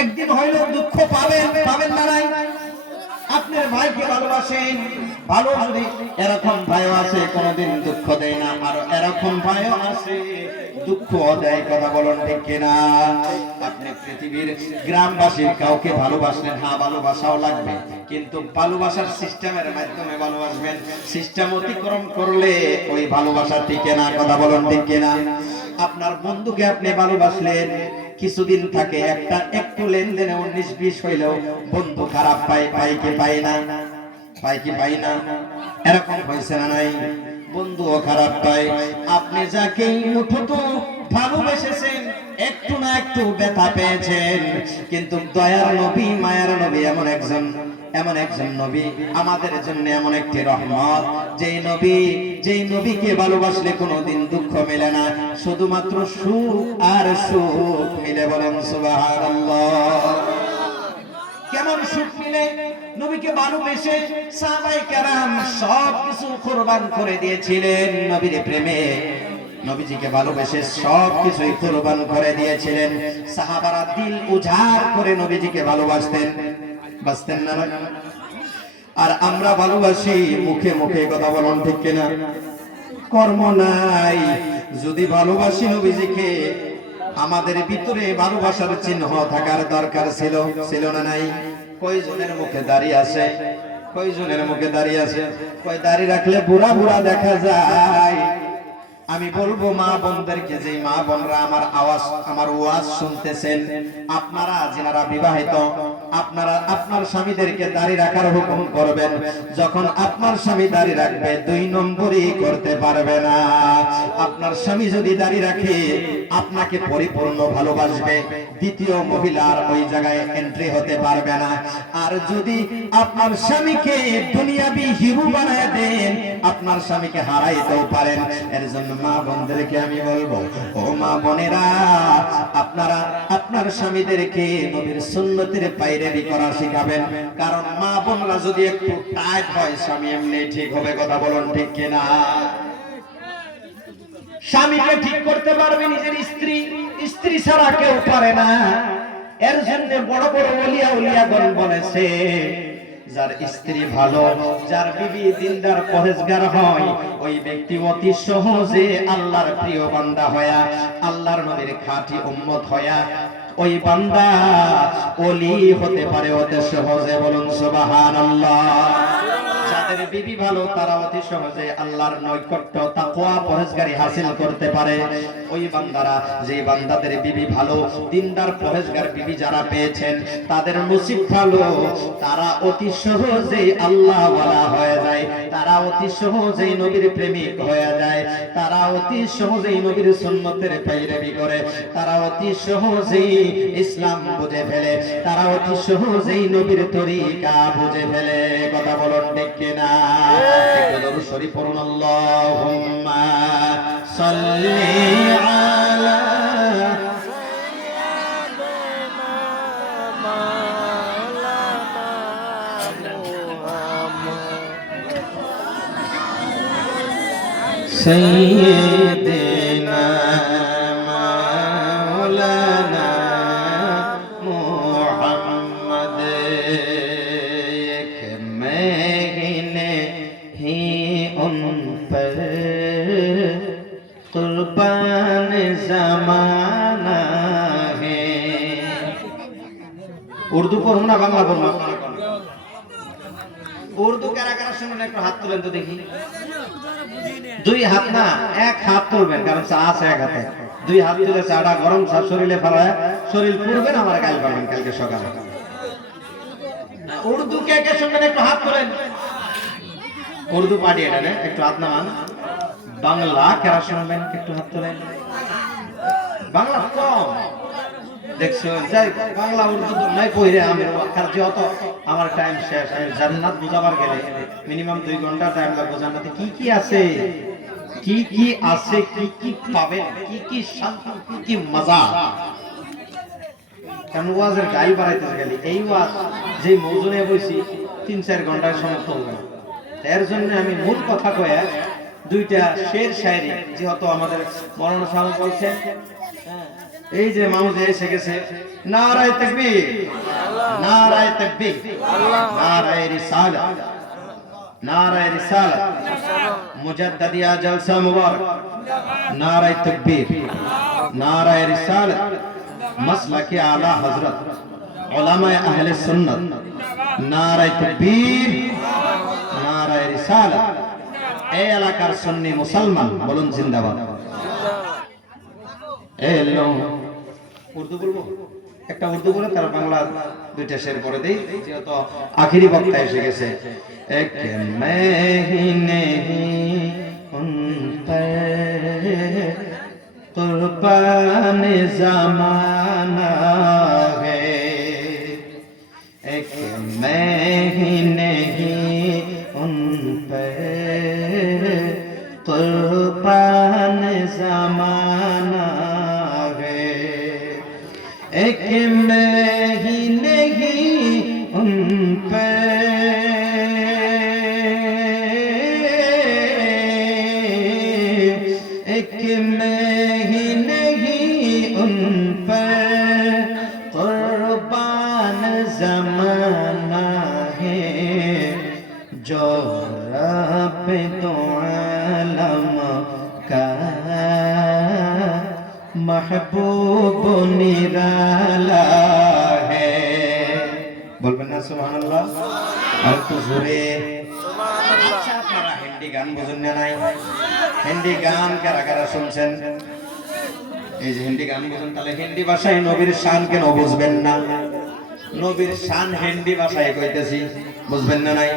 একদিন হইলেও দুঃখ পাবেন, পাবেন না নাই? আপনার ভাইকে ভালোবাসেন, ভালো যদি এরকম ভাইও আছে কোনোদিন দুঃখ দেয় না, আর এরকম ভাইও আছে দুঃখ দেয়। কথা বলুন ঠিক কিনা? আপনি পৃথিবীর গ্রামবাসীর কাউকে ভালোবাসলেন, হ্যাঁ ভালোবাসাও লাগবে, কিন্তু ভালোবাসার সিস্টেমের মাধ্যমে ভালোবাসবেন। সিস্টেম অতিক্রম করলে ওই ভালোবাসা টিকে না। কথা বলুন ঠিক কিনা? আপনার বন্ধুকে আপনি ভালোবাসলেন, কিছুদিন থাকে, একটু লেনদেনে 19-20 হইলেও বন্ধু খারাপ পায়, পাই কি পাই না? পাই কি পাই না? এরকম হয়েছে না নাই? বন্ধুও খারাপ পায়। আপনি যাকে মুঠোত ভালোবেসেছেন, একটু না একটু ব্যথা পেয়েছেন, কিন্তু দয়ার নবী, মায়ার নবী এমন একজন নবী আমাদের জন্য, এমন একটি রহমত, যেই নবীকে ভালোবাসলে কোনোদিন দুঃখ মেলে না, শুধুমাত্র সুখ আর সুখ মিলে। বলেন সুবহানাল্লাহ। কেমন সুখ মিলে? নবীকে ভালোবেসে সাহাবায়ে কেরাম সব কিছু কুরবান করে দিয়েছিলেন নবীর প্রেমে। নবীজিকে ভালোবেসে সব কিছুই কুরবান করে দিয়েছিলেন। সাহাবারা দিল উজাড় করে নবীজিকে ভালোবাসতেন, বাসতেন না? আর আমরা ভালোবাসি মুখে মুখে। কথা বলুন ঠিক কিনা? কর্ম নাই। যদি ভালোবাসি নবীজিকে, আমাদের ভিতরে ভালোবাসার চিহ্ন থাকার দরকার ছিল না নাই? কয়জনের মুখে দাড়ি আছে? কয়জনের মুখে দাড়ি আছে? কয় দাড়ি রাখলে বুড়া বুড়া দেখা যায়। আমি বলবো মা বোনদেরকে, যে মা বোনরা আমার ওয়াজ শুনতেছেন, আপনারা যারা বিবাহিত, আপনারা আপনার স্বামীদেরকে দাড়ি রাখার হুকুম করবেন। যখন আপনার স্বামী দাড়ি রাখবে, 2 নম্বরই করতে পারবে না। আপনার স্বামী যদি দাড়ি রাখে, আপনাকে পরিপূর্ণ ভালোবাসবে, দ্বিতীয় মহিলার ওই জায়গায় এন্ট্রি হতে পারবে না। আর যদি আপনার স্বামীকে দুনিয়াবি হিরো বানায় দেন, আপনার স্বামীকে হারাইতেও পারেন। এর জন্য মা বোনদেরকে আমি বলবো, ও মা বোনেরা, আপনারা আপনার স্বামীদেরকে নবীর সুন্নতের পায়রারি করা শিখাবেন। কারণ মা বোনরা যদি একটু টাইট হয়, স্বামী এমনি ঠিক হবে। কথা বলুন ঠিক কিনা? স্বামীকে ঠিক করতে পারবে নিজের স্ত্রী ছাড়া কেউ পারে না। এর জন্য বড় বড় ওলিয়াগণ বলেছে, যার স্ত্রী ভালো, যার বিবি দিনদার পরেজগার হয়, ওই ব্যক্তি অতি সহজে আল্লাহর প্রিয় বান্দা হয়া, আল্লাহর নবীর খাঁটি উম্মত হয়া, ওই বান্দা ওলি হতে পারে অতি সহজে। বলুন সুবহানাল্লাহ। যাদের বিবি ভালো, তারা অতি সহজে আল্লাহর নৈকট্য, তাকওয়া, পরেজগারি হাসিল করতে পারে। ওই বান্দারা, যে বান্দাদের বিবি ভালো, দিনদার পরেজগার বিবি যারা পেয়েছেন, তাদের নসিব ভালো, তারা অতি সহজেই আল্লাহ ওয়ালা হয়ে যায়, তারা অতি সহজেই নবীর প্রেমিক হয়ে যায়, তারা অতি সহজেই নবীর সুন্নতের পায়রাবি করে, তারা অতি সহজেই ইসলাম বুঝে ফেলে, তারা অতি সহজেই নবীর তরিকা বুঝে ফেলে। কথা বলুন ঠিক কিনা? একটু দরুদ শরীফ পড়ুন। আল্লাহুম্মা সাল্লি আলা সাইয়্যিদিনা মাওলানা মুহাম্মদ। এক মहीने ही उन पर कुर्बान ज़माना है। উর্দু পড়ুন না বাংলা পড়ুন? উর্দু কারা কারা শুনুন, একটু হাত তুলেন তো দেখি। 2 হাত না, 1 হাত তুলবেন, কারণ চা আছে 1 হাতে। 2 হাত তুলে চাটা গরম চা শরীরে ফেলায় শরীর পুড়বেন, আমার গাল পাবেন কালকে সকালে। উর্দু কে কে শুনবেন একটু হাত তোলেন। উর্দু পার্টি এটা না, একটু হাত নামান। বাংলা কারা শুনবেন একটু হাত তোলেন। বাংলা কম দেখছো, যাই বাংলা উর্দু নাই কইরে আমি যেহেতু আমার টাইম শেষ। আমি জান্নাত বুঝাবার গেলে মিনিমাম 2 ঘন্টা টাইম লাগবে। জান্নাতে কি কি আছে, কি কি আছে, কি কি পাবেন, কি কি শান্তি, কি কি মজা। কারণ ওয়াজের গাই বাড়াইতে গেলে এই ওয়াজ যে মৌজুনে বসি 3-4 ঘন্টায় সমাপ্ত হবে না। এর জন্য আমি মূল কথা কয়ে 2টা শের শায়রি, যেহেতু আমাদের মৌলানা সাহেব বলছেন, এই যে মামুজে এসে গেছে, নারায়ে তাকবীর, নারায়ে তাকবীর, নারায়ে রিসালাত, নারায়ে রিসালাত, মুজাদ্দিদিয়া জলসা মুবারক, নারায়ে তাকবীর, নারায়ে রিসালাত, মাসলাকে আলা হযরত, উলামায়ে আহলে সুন্নাত, নারায়ে তাকবীর, নারায়ে রিসালাত। এই এলাকার সুন্নি মুসলমান বলুন জিন্দাবাদ। এলো উর্দু বলবো, একটা উর্দু বলে তার বাংলা 2টা শের পড়ে দেই, যেহেতু আখেরি বক্তা এসে গেছে। এক মহিনে উন পর কুরবান জামানা है, एक महीने उन पर कुर्बान जमाना है, एक महीने उन पर एक महीने उन पर कुर्बान जमाना है, जो रब तो आलम का महबूब निराला है। বলবেন না সুবহানাল্লাহ? আর তো জোরে আচ্ছা, আপনারা হিন্দি গান বোঝেন না? নাই হিন্দি গান কারা কারা শুনছেন? এই যে হিন্দি গান বোঝেন, তাহলে হিন্দি ভাষায় নবীর শান কেন বুঝবেন না? নবীর শান হিন্দি ভাষায় কইতেছি, বুঝবেন না? নাই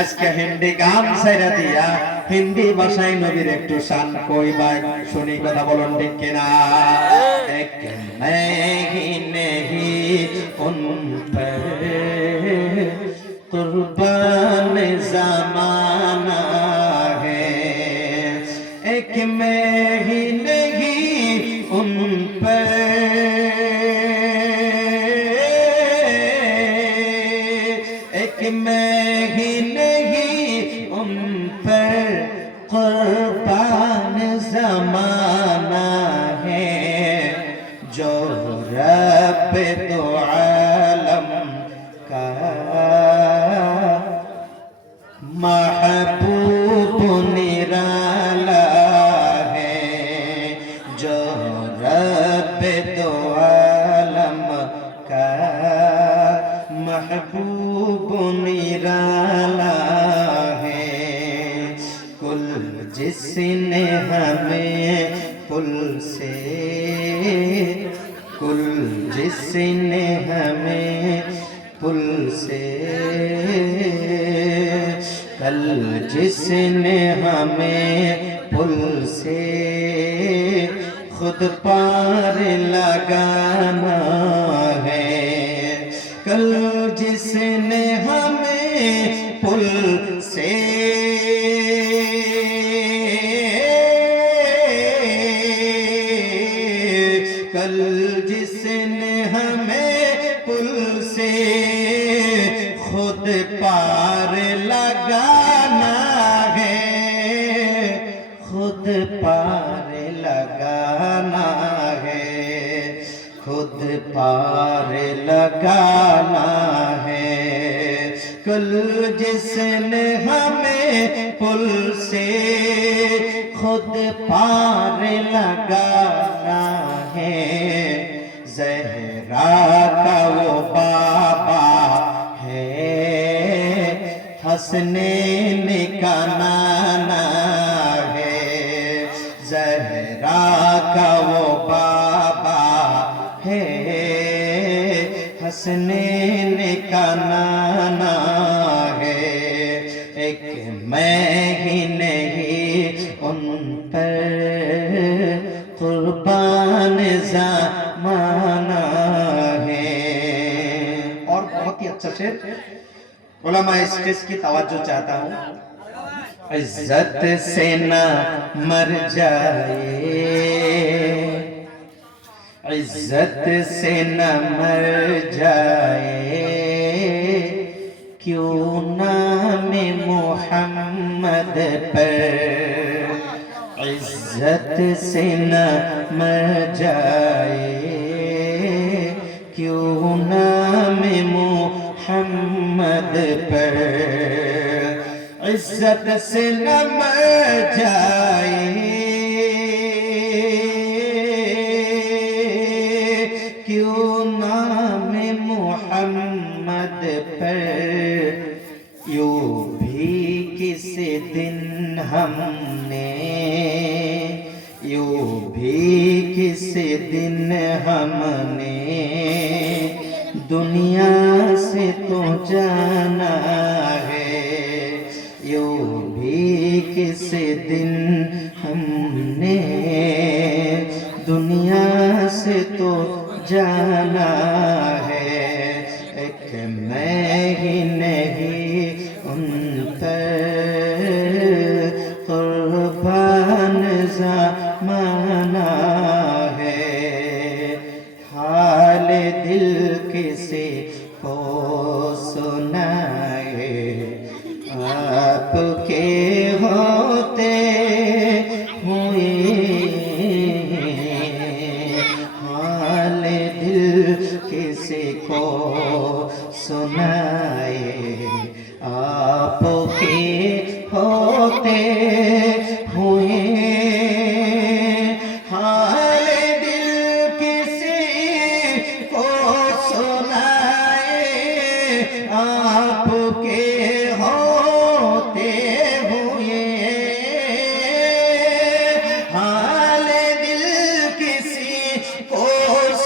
আজকে হিন্দি গান ছাইরা দিয়া হিন্দি ভাষায় নবীর একটু শান কইবাই, শুনি কথা বলুন ঠিক কিনা? এক মহিনে উন পর কুরবান জামানা है, एक महीने उन पर एक महीने उन पर कुर्बान जमाना है, जो रब तो आलम का महबूब निराला है, जो रब तो आलम का महबूब निराला है। कुल जिसने हमें पुल से, कुल जिसने हमें पुल से, कल जिसने हमें पुल से खुद पार लगाना है, कल जिसने हमें पुल से कल जिसने हमें पुल से खुद पार लगाना है, खुद पार लगाना है, खुद पार लगाना है। कल जिसने हमें पुल से खुद पार लगाना है, ज़हरा का वो बाबा है, हसनैन का नाना है, ज़हरा का वो बाबा है, हसनैन का नाना है। एक मैं ही नहीं उन उलमा स्टेज की तवज्जो चाहता हूँ। इज्जत से न मर जाए, इज्जत से न मर जाए, क्यों नाम मोहम्मद पर, इज्जत से न मर जाए, क्यों नाम मोहम्मद पर, इज्जत से न मर जाए, क्यों नाम मोहम्मद पर, यूं भी किसी दिन हमने, यूं भी किसी दिन हमने दुनिया से तो जाना है, यूं भी किसी दिन हमने दुनिया से तो जाना है, एक मैं ही नहीं उन पर कुर्बान ज़माना है, हाल दिल किसी को सुनाए, आपके होते हुए, हाल दिल किसी को सुनाए, आपके होते हुए, हाल दिल किसी को सुनाए, आपके होते हुए, हाल दिल किसी को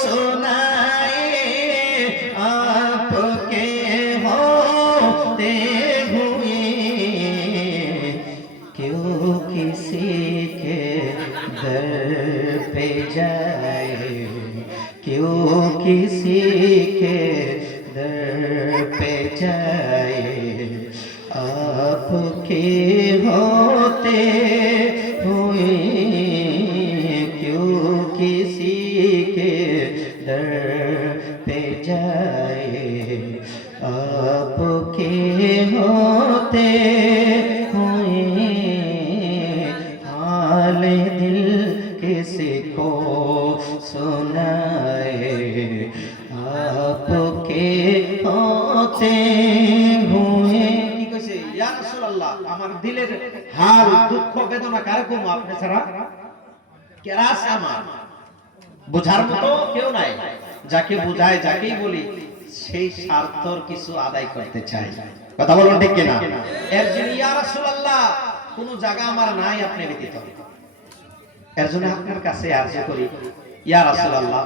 सुनाए, आपके होते हुए, क्यों किसी के दर पे जाए, क्यों किसी के दर पे जाए, आपके होते हुए, क्यों किसी के दर पे जाए, आपके होते हुए, हाल दिल किसी को सुनाए, आपके होते हुए। কি কইছে ইয়া রাসূলুল্লাহ, আমার দিলের হাল দুঃখ বেদনা কারে কম আপনি ছাড়া কেরা আছে আমার বোঝার মতো কেউ নাই, যাকে বোঝায় যাকেই বলি সেই স্বার্থর কিছু আদায় করতে চাই, কথা বলুন ঠিক কিনা? এর জন্য ইয়া রাসূলুল্লাহ কোন জায়গা আমার নাই আপনি ব্যতীত, এর জন্য আপনার কাছে আরজ করি ইয়া রাসূলুল্লাহ,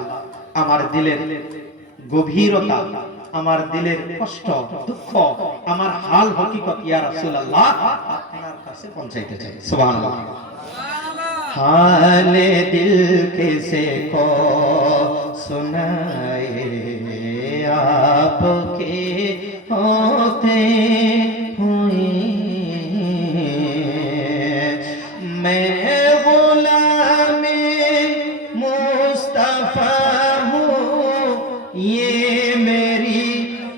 আমার দিলের গভীরতা, আমার দিলের কষ্ট দুঃখ, আমার হাল হকিকত ইয়া রাসূলুল্লাহ আপনার কাছে পৌঁছাইতে চাই। সুবহানাল্লাহ। हाल दिल किसे को सुनाए, आपके होते हुए, मैं गुलामे मुस्तफा हूँ, ये मेरी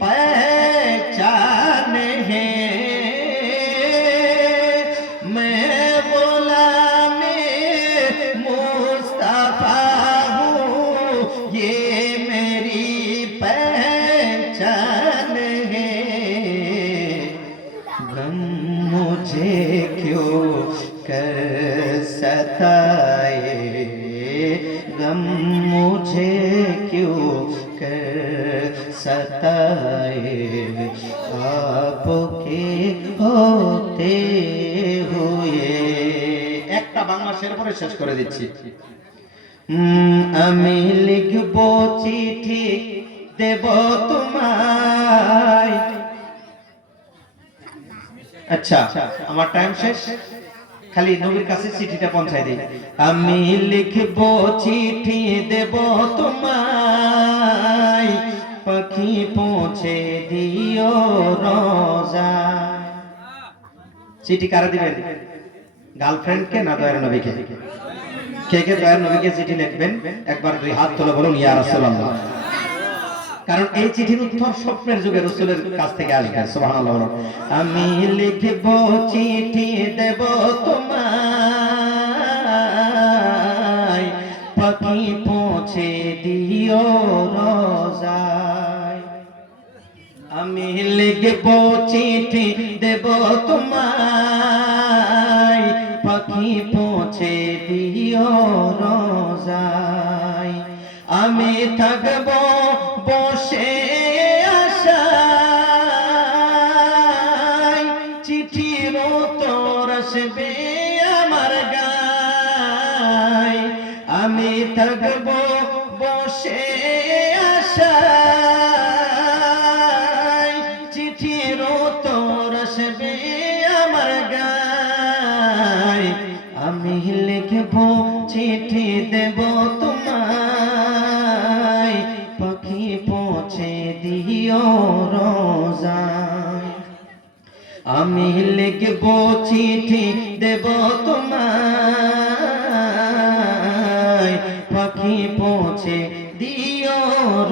पहचान है, मैं मुझे क्यों कर सताए, गम मुझे क्यों कर सताए, आपके होते हुए। একটা বাংলা শের পরে শেষ করে দিচ্ছি। আমি লিখবো চিঠি দেব তোমায়, আচ্ছা আমার টাইম শেষ, খালি নবীর কাছে চিঠিটা পৌঁছায় দেই। আমি লিখব চিঠি দেব তোমায়, পাখি পৌঁছে দিও দিও রোজা। চিঠি কারা দিবেন? গার্লফ্রেন্ডকে না দয়ার নবীকে? কে কে দয়ার নবীকে চিঠি লিখবেন একবার দুই হাত তুলে বলুন ইয়া রাসূলুল্লাহ। কারণ এই চিঠির উত্তর স্বপ্নের যুগে রাসূলের কাছ থেকে আসবে। সুবহানাল্লাহ। আমি লিখব চিঠি দেব তোমায়, পাখি পৌঁছে দিও রোজায়। আমি লিখব চিঠি দেব তোমায়, পাখি পৌঁছে দিও রোজায়। আমি থাকব বসে আশায়, চিঠির উত্তর আসবে আমার গায়। আমি থাকব বসে আশায়, চিঠির উত্তর আসবে আমার গায়। আমি লিখব চিঠি দেব তোমায়, পাখি পৌঁছে দিও রোজায়। আমি লিখব চিঠি দেব তোমায়, পাখি পৌঁছে দিও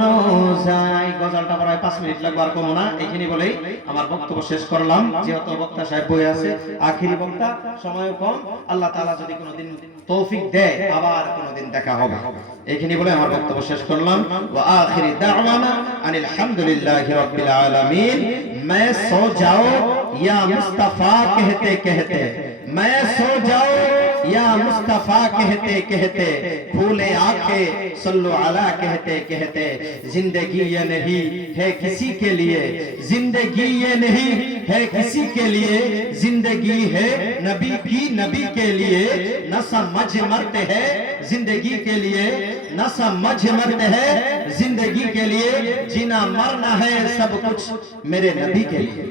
রোজায়। গজলটা প্রায় 5 মিনিট লাগবে, আর কম না। এখানে বলেই আমার বক্তব্য শেষ করলাম। যেহেতু বক্তা সাহেব বই আছে, আখিরি বক্তা, সময় কম। আল্লাহ তাআলা যদি কোনোদিন তৌফিক দেয় আবার কোনোদিন দেখা হবে। এখানে বলে আমার বক্তব্য শেষ করলাম। ওয়া আখিরি দাওয়ানা আনিল হামদুলিল্লাহি রাব্বিল আলামিন। मैं सो जाओ या मुस्तफा कहते कहते, मैं सो जाओ या मुस्तफा कहते कहते, खोले आंखें सल्लु अला कहते कहते। जिंदगी ये नहीं है किसी के लिए, जिंदगी ये नहीं है किसी के लिए, जिंदगी है नबी की नबी के लिए। न समझ मरते हैं जिंदगी के लिए, न समझ मरते हैं जिंदगी के लिए। जीना मरना है सब कुछ मेरे नबी के लिए।